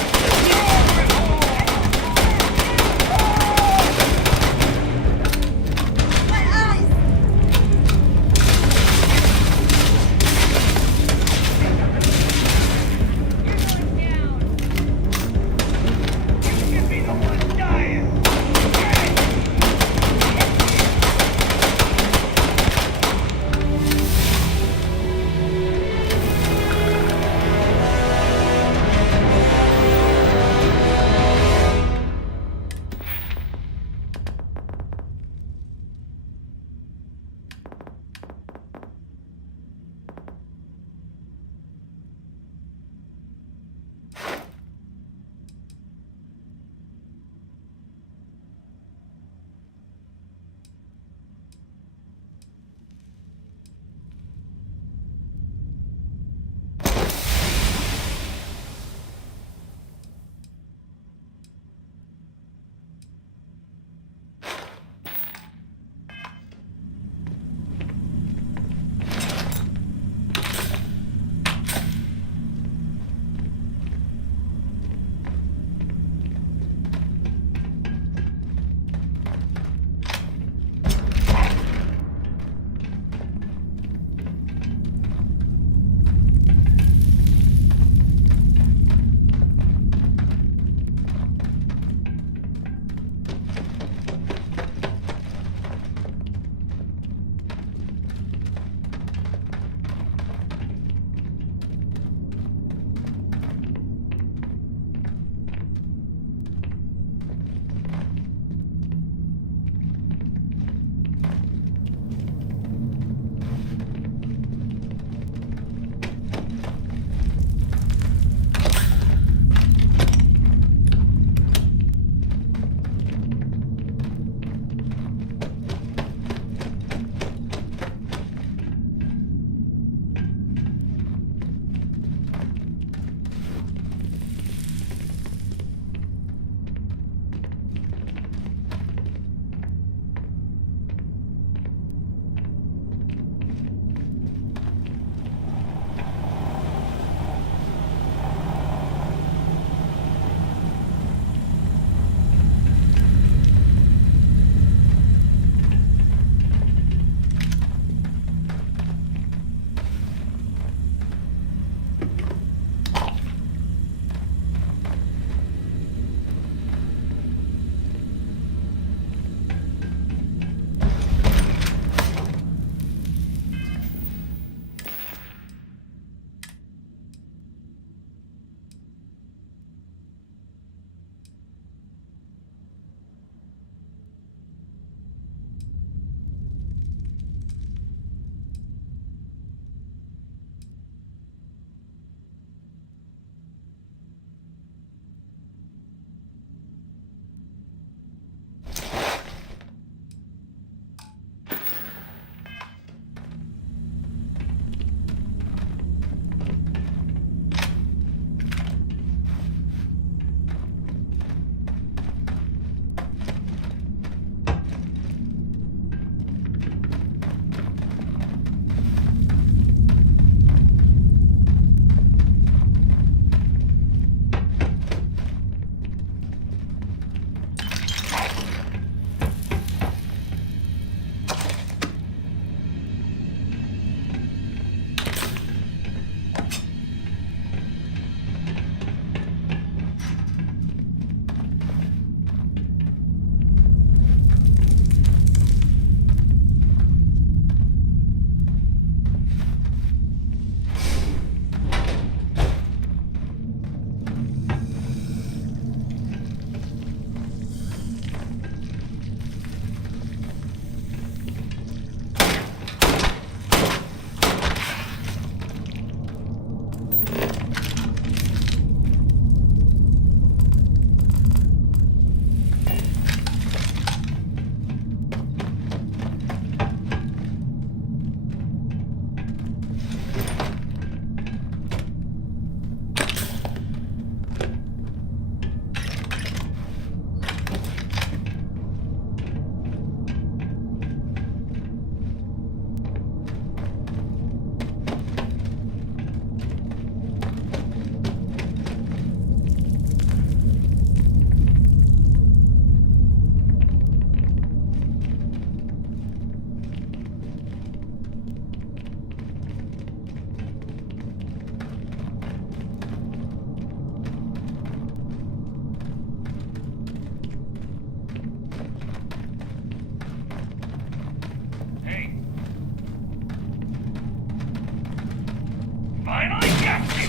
Finally got you!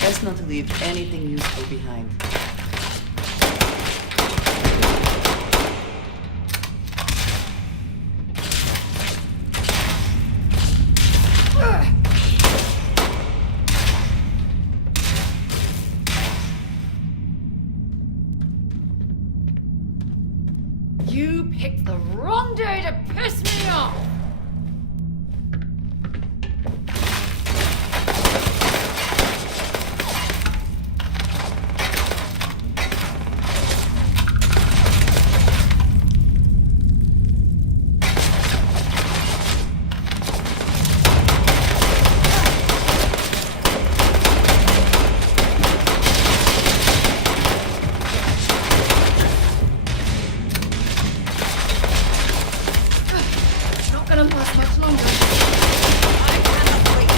Best not to leave anything useful behind. You picked the wrong day to piss me off! Not gonna last much longer. I cannot wait.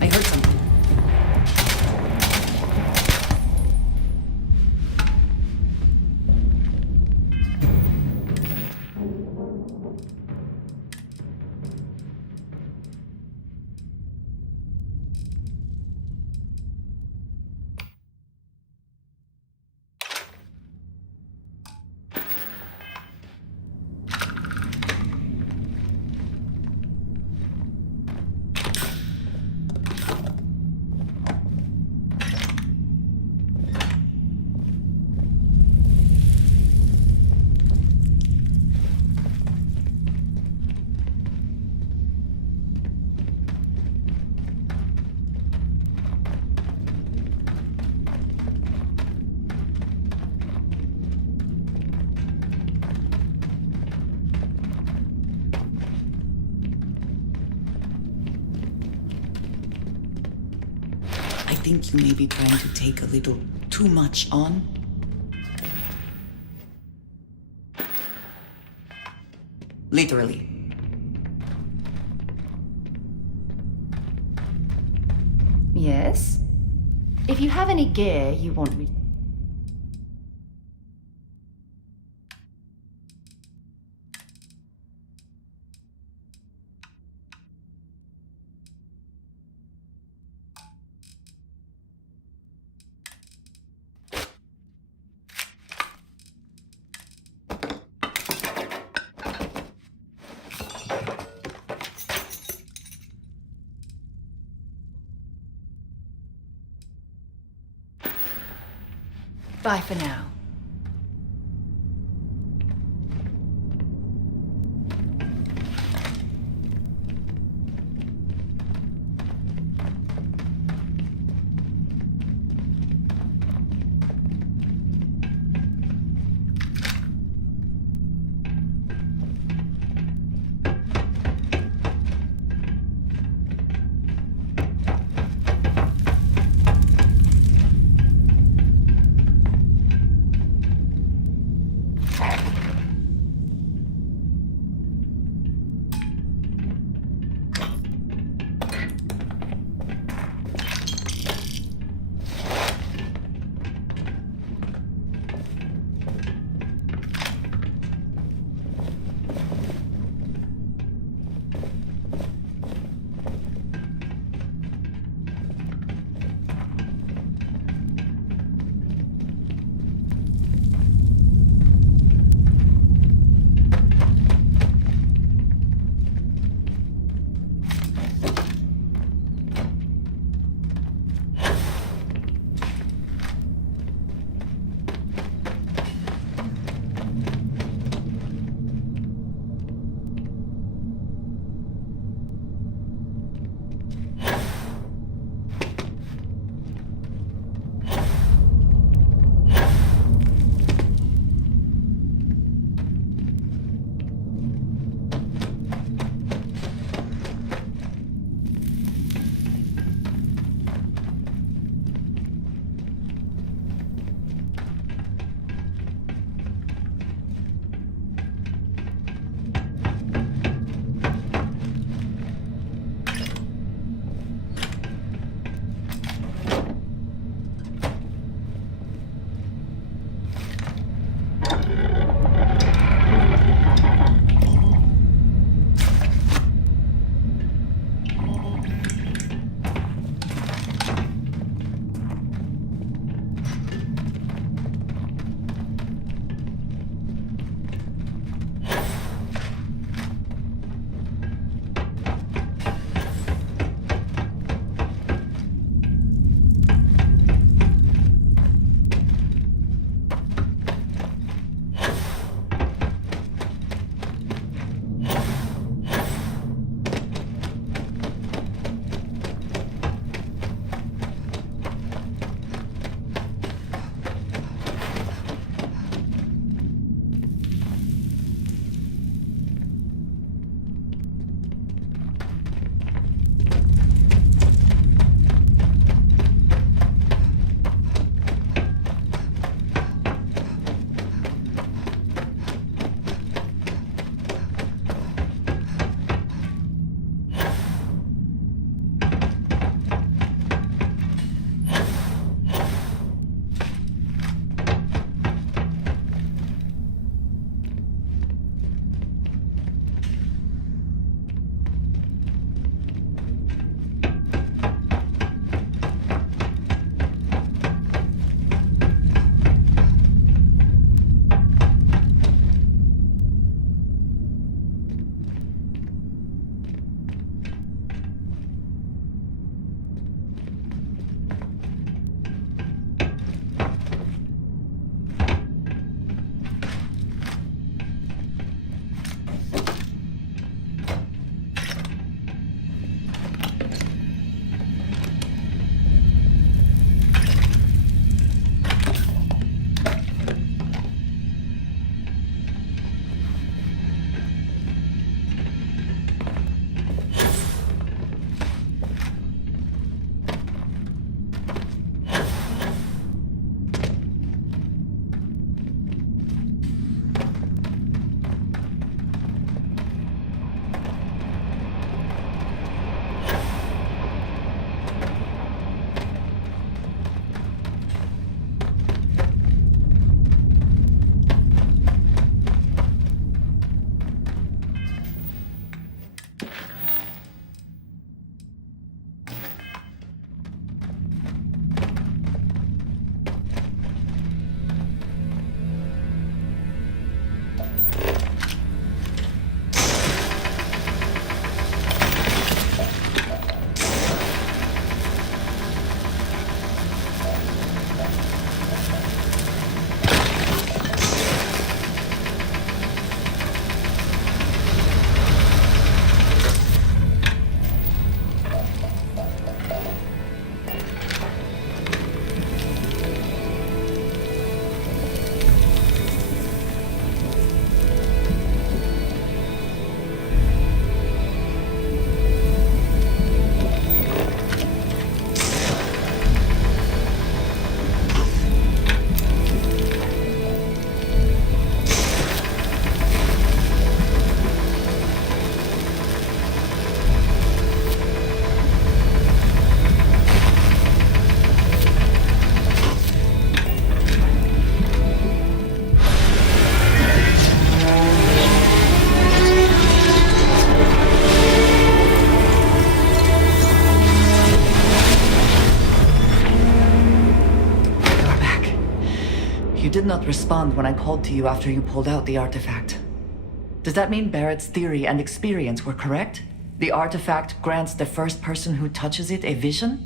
I heard something. I think you may be trying to take a little too much on. Literally. Yes? If you have any gear you want me... Bye for now. You did not respond when I called to you after you pulled out the artifact. Does that mean Barrett's theory and experience were correct? The artifact grants the first person who touches it a vision?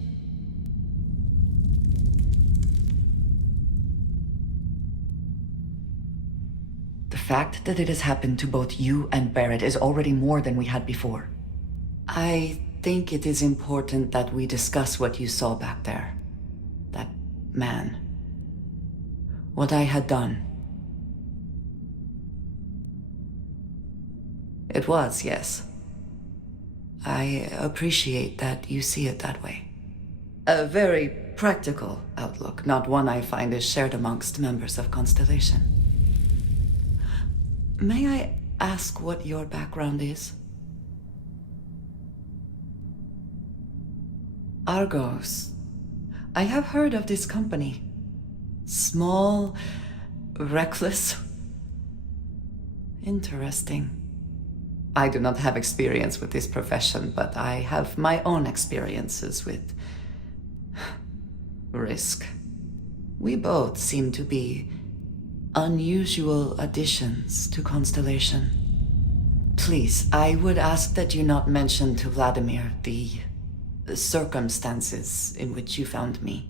The fact that it has happened to both you and Barrett is already more than we had before. I think it is important that we discuss what you saw back there. That man. What I had done. It was, yes. I appreciate that you see it that way. A very practical outlook, not one I find is shared amongst members of Constellation. May I ask what your background is? Argos. I have heard of this company. Small, reckless. Interesting. I do not have experience with this profession, but I have my own experiences with risk. We both seem to be unusual additions to Constellation. Please, I would ask that you not mention to Vladimir the circumstances in which you found me.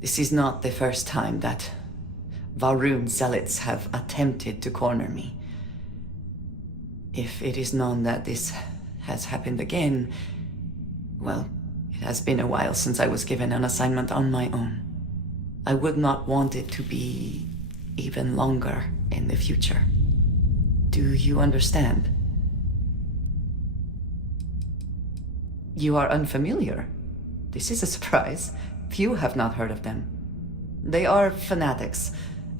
This is not the first time that Varun zealots have attempted to corner me. If it is known that this has happened again, well, it has been a while since I was given an assignment on my own. I would not want it to be even longer in the future. Do you understand? You are unfamiliar. This is a surprise. Few have not heard of them. They are fanatics,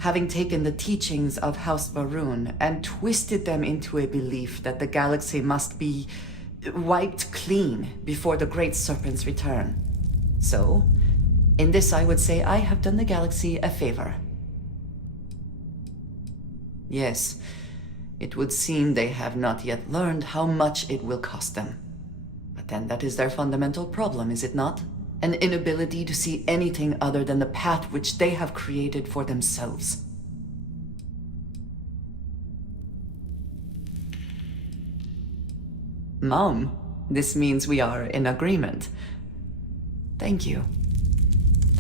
having taken the teachings of House Varun and twisted them into a belief that the galaxy must be wiped clean before the Great Serpent's return. So, in this I would say I have done the galaxy a favor. Yes, it would seem they have not yet learned how much it will cost them. But then that is their fundamental problem, is it not? An inability to see anything other than the path which they have created for themselves. Mom, this means we are in agreement. Thank you.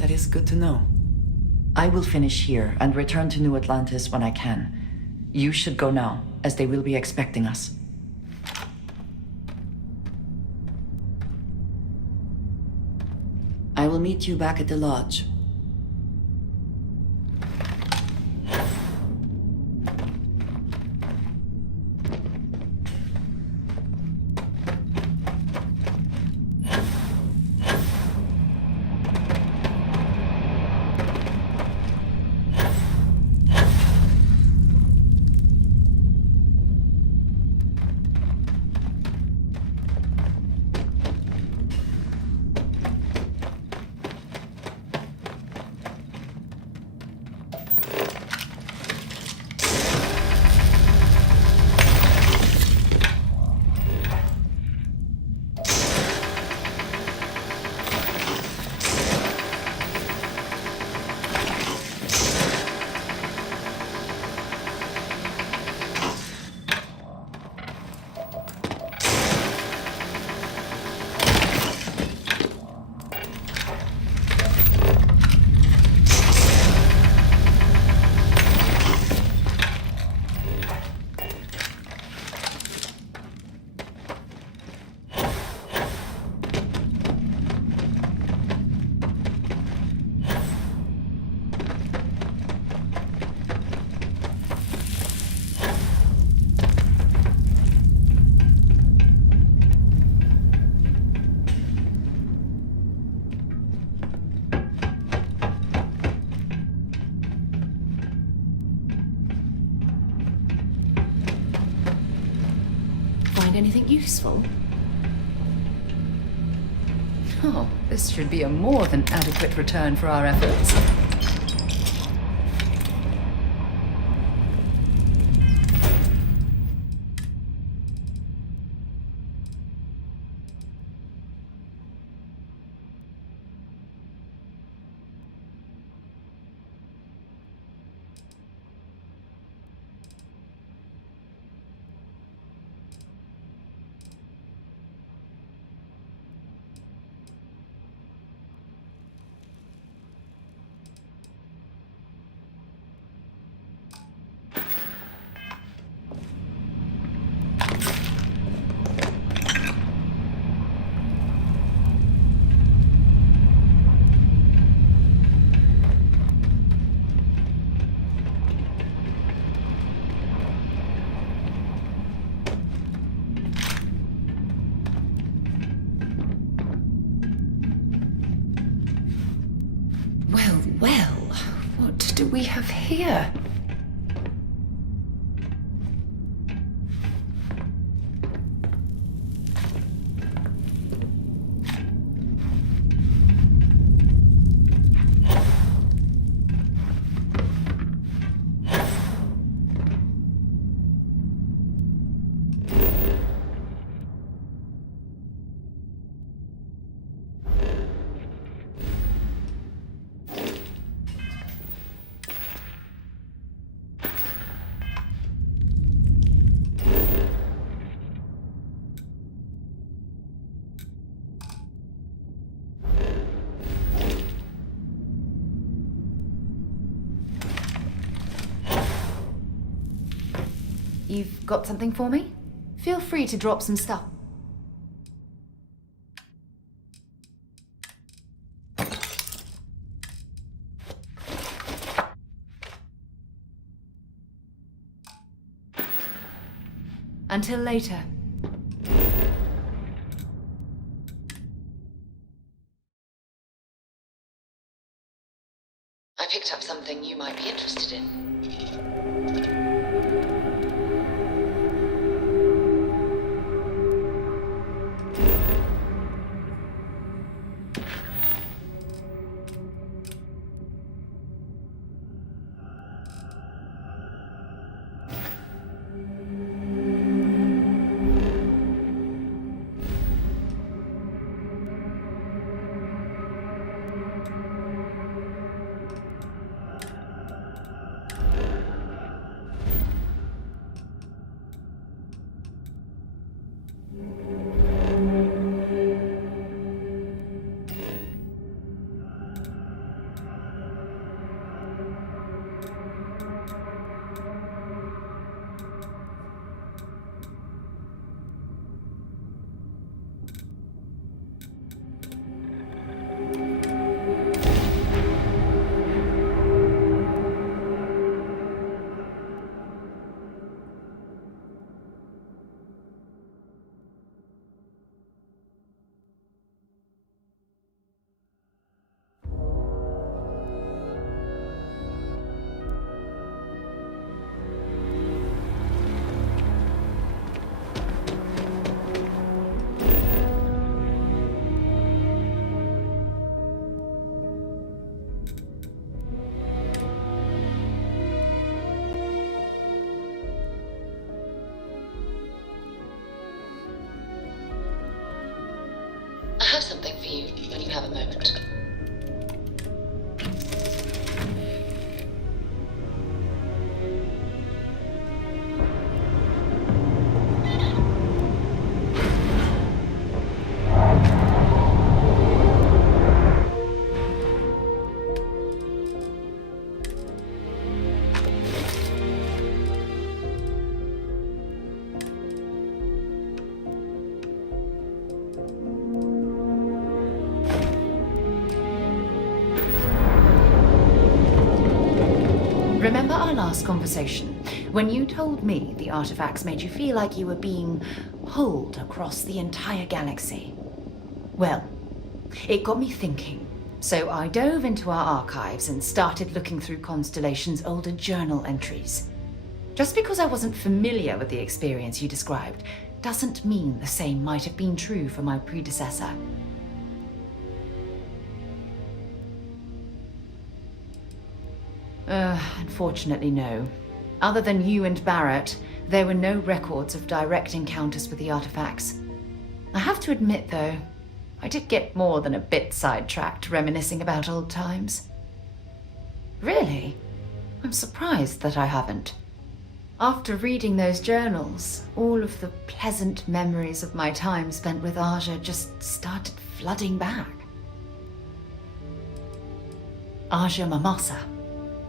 That is good to know. I will finish here and return to New Atlantis when I can. You should go now, as they will be expecting us. I will meet you back at the lodge. Anything useful? Oh, this should be a more than adequate return for our efforts. we have here? You've got something for me? Feel free to drop some stuff. Until later. I picked up something you might be interested in. I have something for you when you have a moment. Remember our last conversation, when you told me the artifacts made you feel like you were being pulled across the entire galaxy? Well, it got me thinking, so I dove into our archives and started looking through Constellation's older journal entries. Just because I wasn't familiar with the experience you described, doesn't mean the same might have been true for my predecessor. Unfortunately, no. Other than you and Barrett, there were no records of direct encounters with the artifacts. I have to admit, though, I did get more than a bit sidetracked reminiscing about old times. Really? I'm surprised that I haven't. After reading those journals, all of the pleasant memories of my time spent with Aja just started flooding back. Aja Mamasa.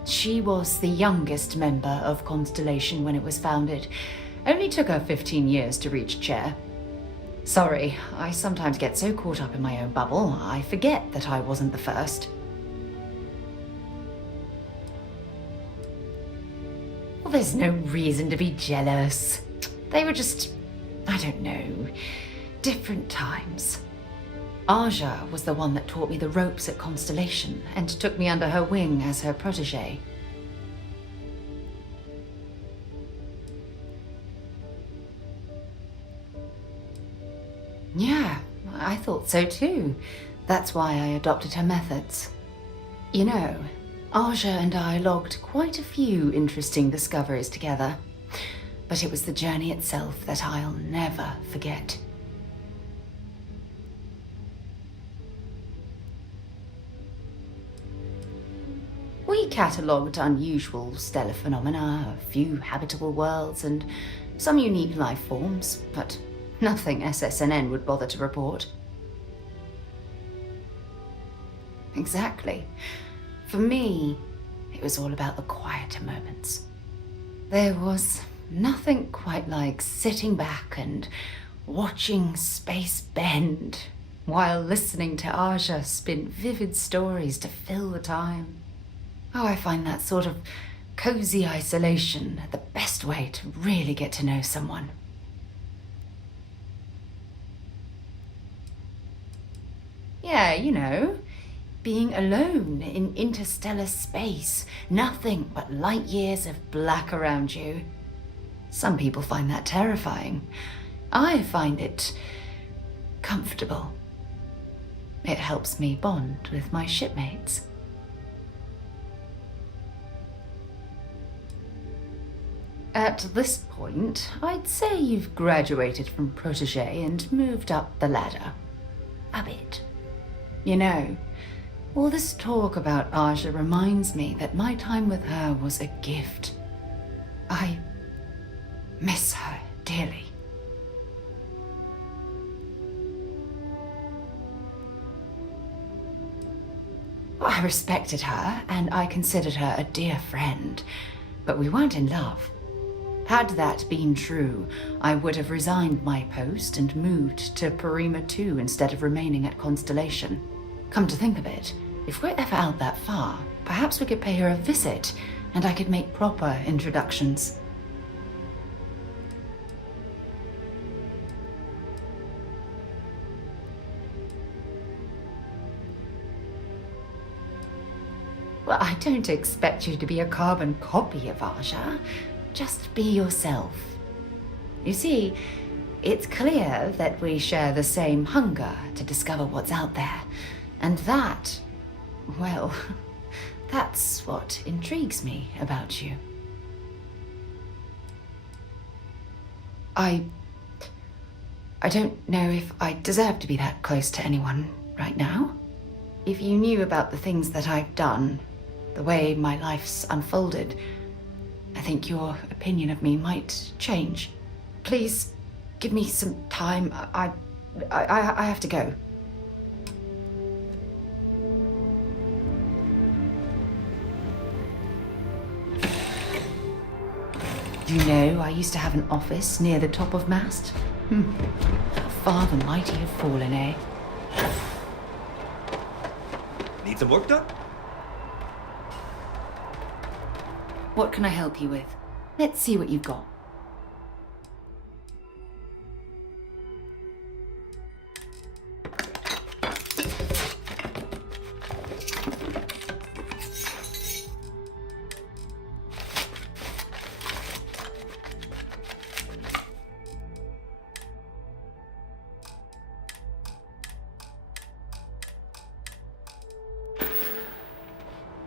She was the youngest member of Constellation when it was founded. Only took her 15 years to reach chair. Sorry, I sometimes get so caught up in my own bubble, I forget that I wasn't the first. Well, there's no reason to be jealous. They were just, I don't know, different times. Aja was the one that taught me the ropes at Constellation and took me under her wing as her protege. Yeah, I thought so too. That's why I adopted her methods. You know, Aja and I logged quite a few interesting discoveries together. But it was the journey itself that I'll never forget. We catalogued unusual stellar phenomena, a few habitable worlds, and some unique life forms, but nothing SSNN would bother to report. Exactly. For me, it was all about the quieter moments. There was nothing quite like sitting back and watching space bend while listening to Aja spin vivid stories to fill the time. Oh, I find that sort of cozy isolation the best way to really get to know someone. Yeah, you know, being alone in interstellar space, nothing but light years of black around you. Some people find that terrifying. I find it comfortable. It helps me bond with my shipmates. At this point, I'd say you've graduated from protege and moved up the ladder. A bit. You know, all this talk about Aja reminds me that my time with her was a gift. I miss her dearly. I respected her, and I considered her a dear friend, but we weren't in love. Had that been true, I would have resigned my post and moved to Parima 2 instead of remaining at Constellation. Come to think of it, if we're ever out that far, perhaps we could pay her a visit, and I could make proper introductions. Well, I don't expect you to be a carbon copy of Aja. Just be yourself. You see, it's clear that we share the same hunger to discover what's out there. And that, well, that's what intrigues me about you. I don't know if I deserve to be that close to anyone right now. If you knew about the things that I've done, the way my life's unfolded, I think your opinion of me might change. Please, give me some time. I have to go. Do you know, I used to have an office near the top of Mast? How far the mighty have fallen, eh? Need some work done? What can I help you with? Let's see what you've got.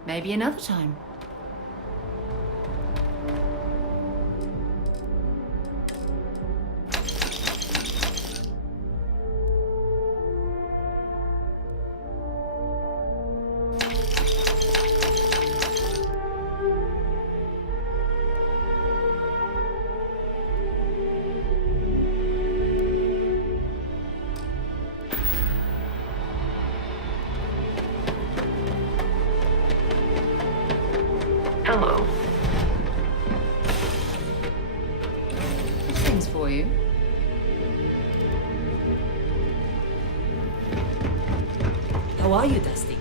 Maybe another time. Hello. Things for you. How are you, Dusty?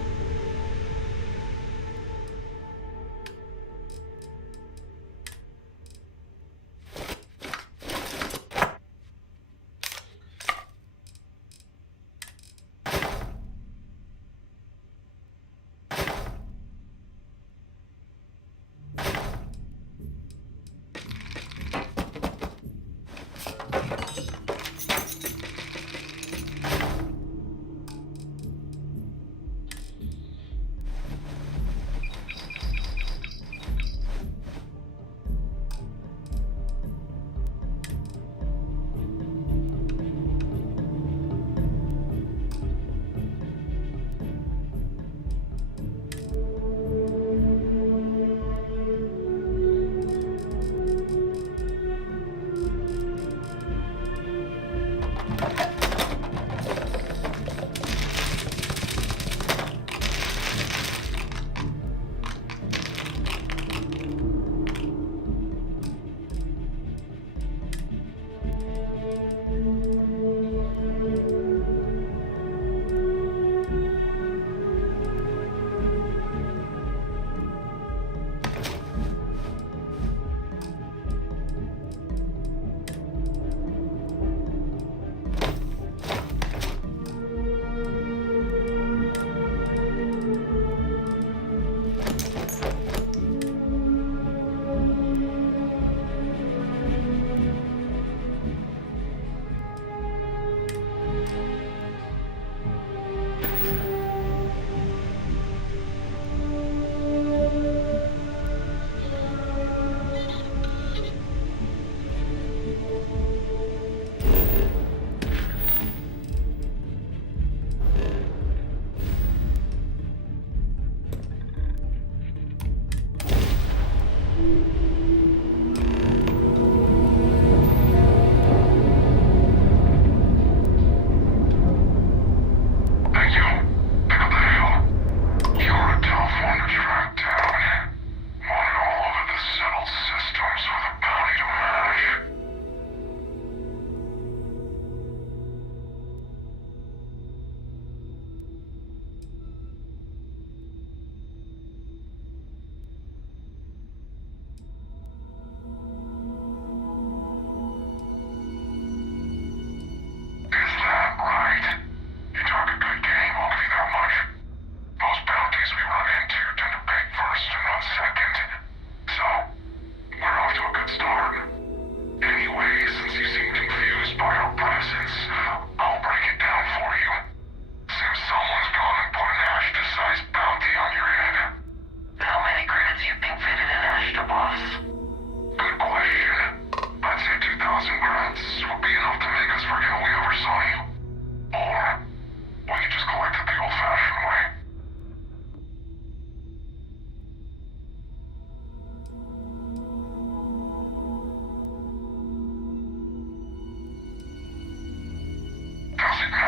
Doesn't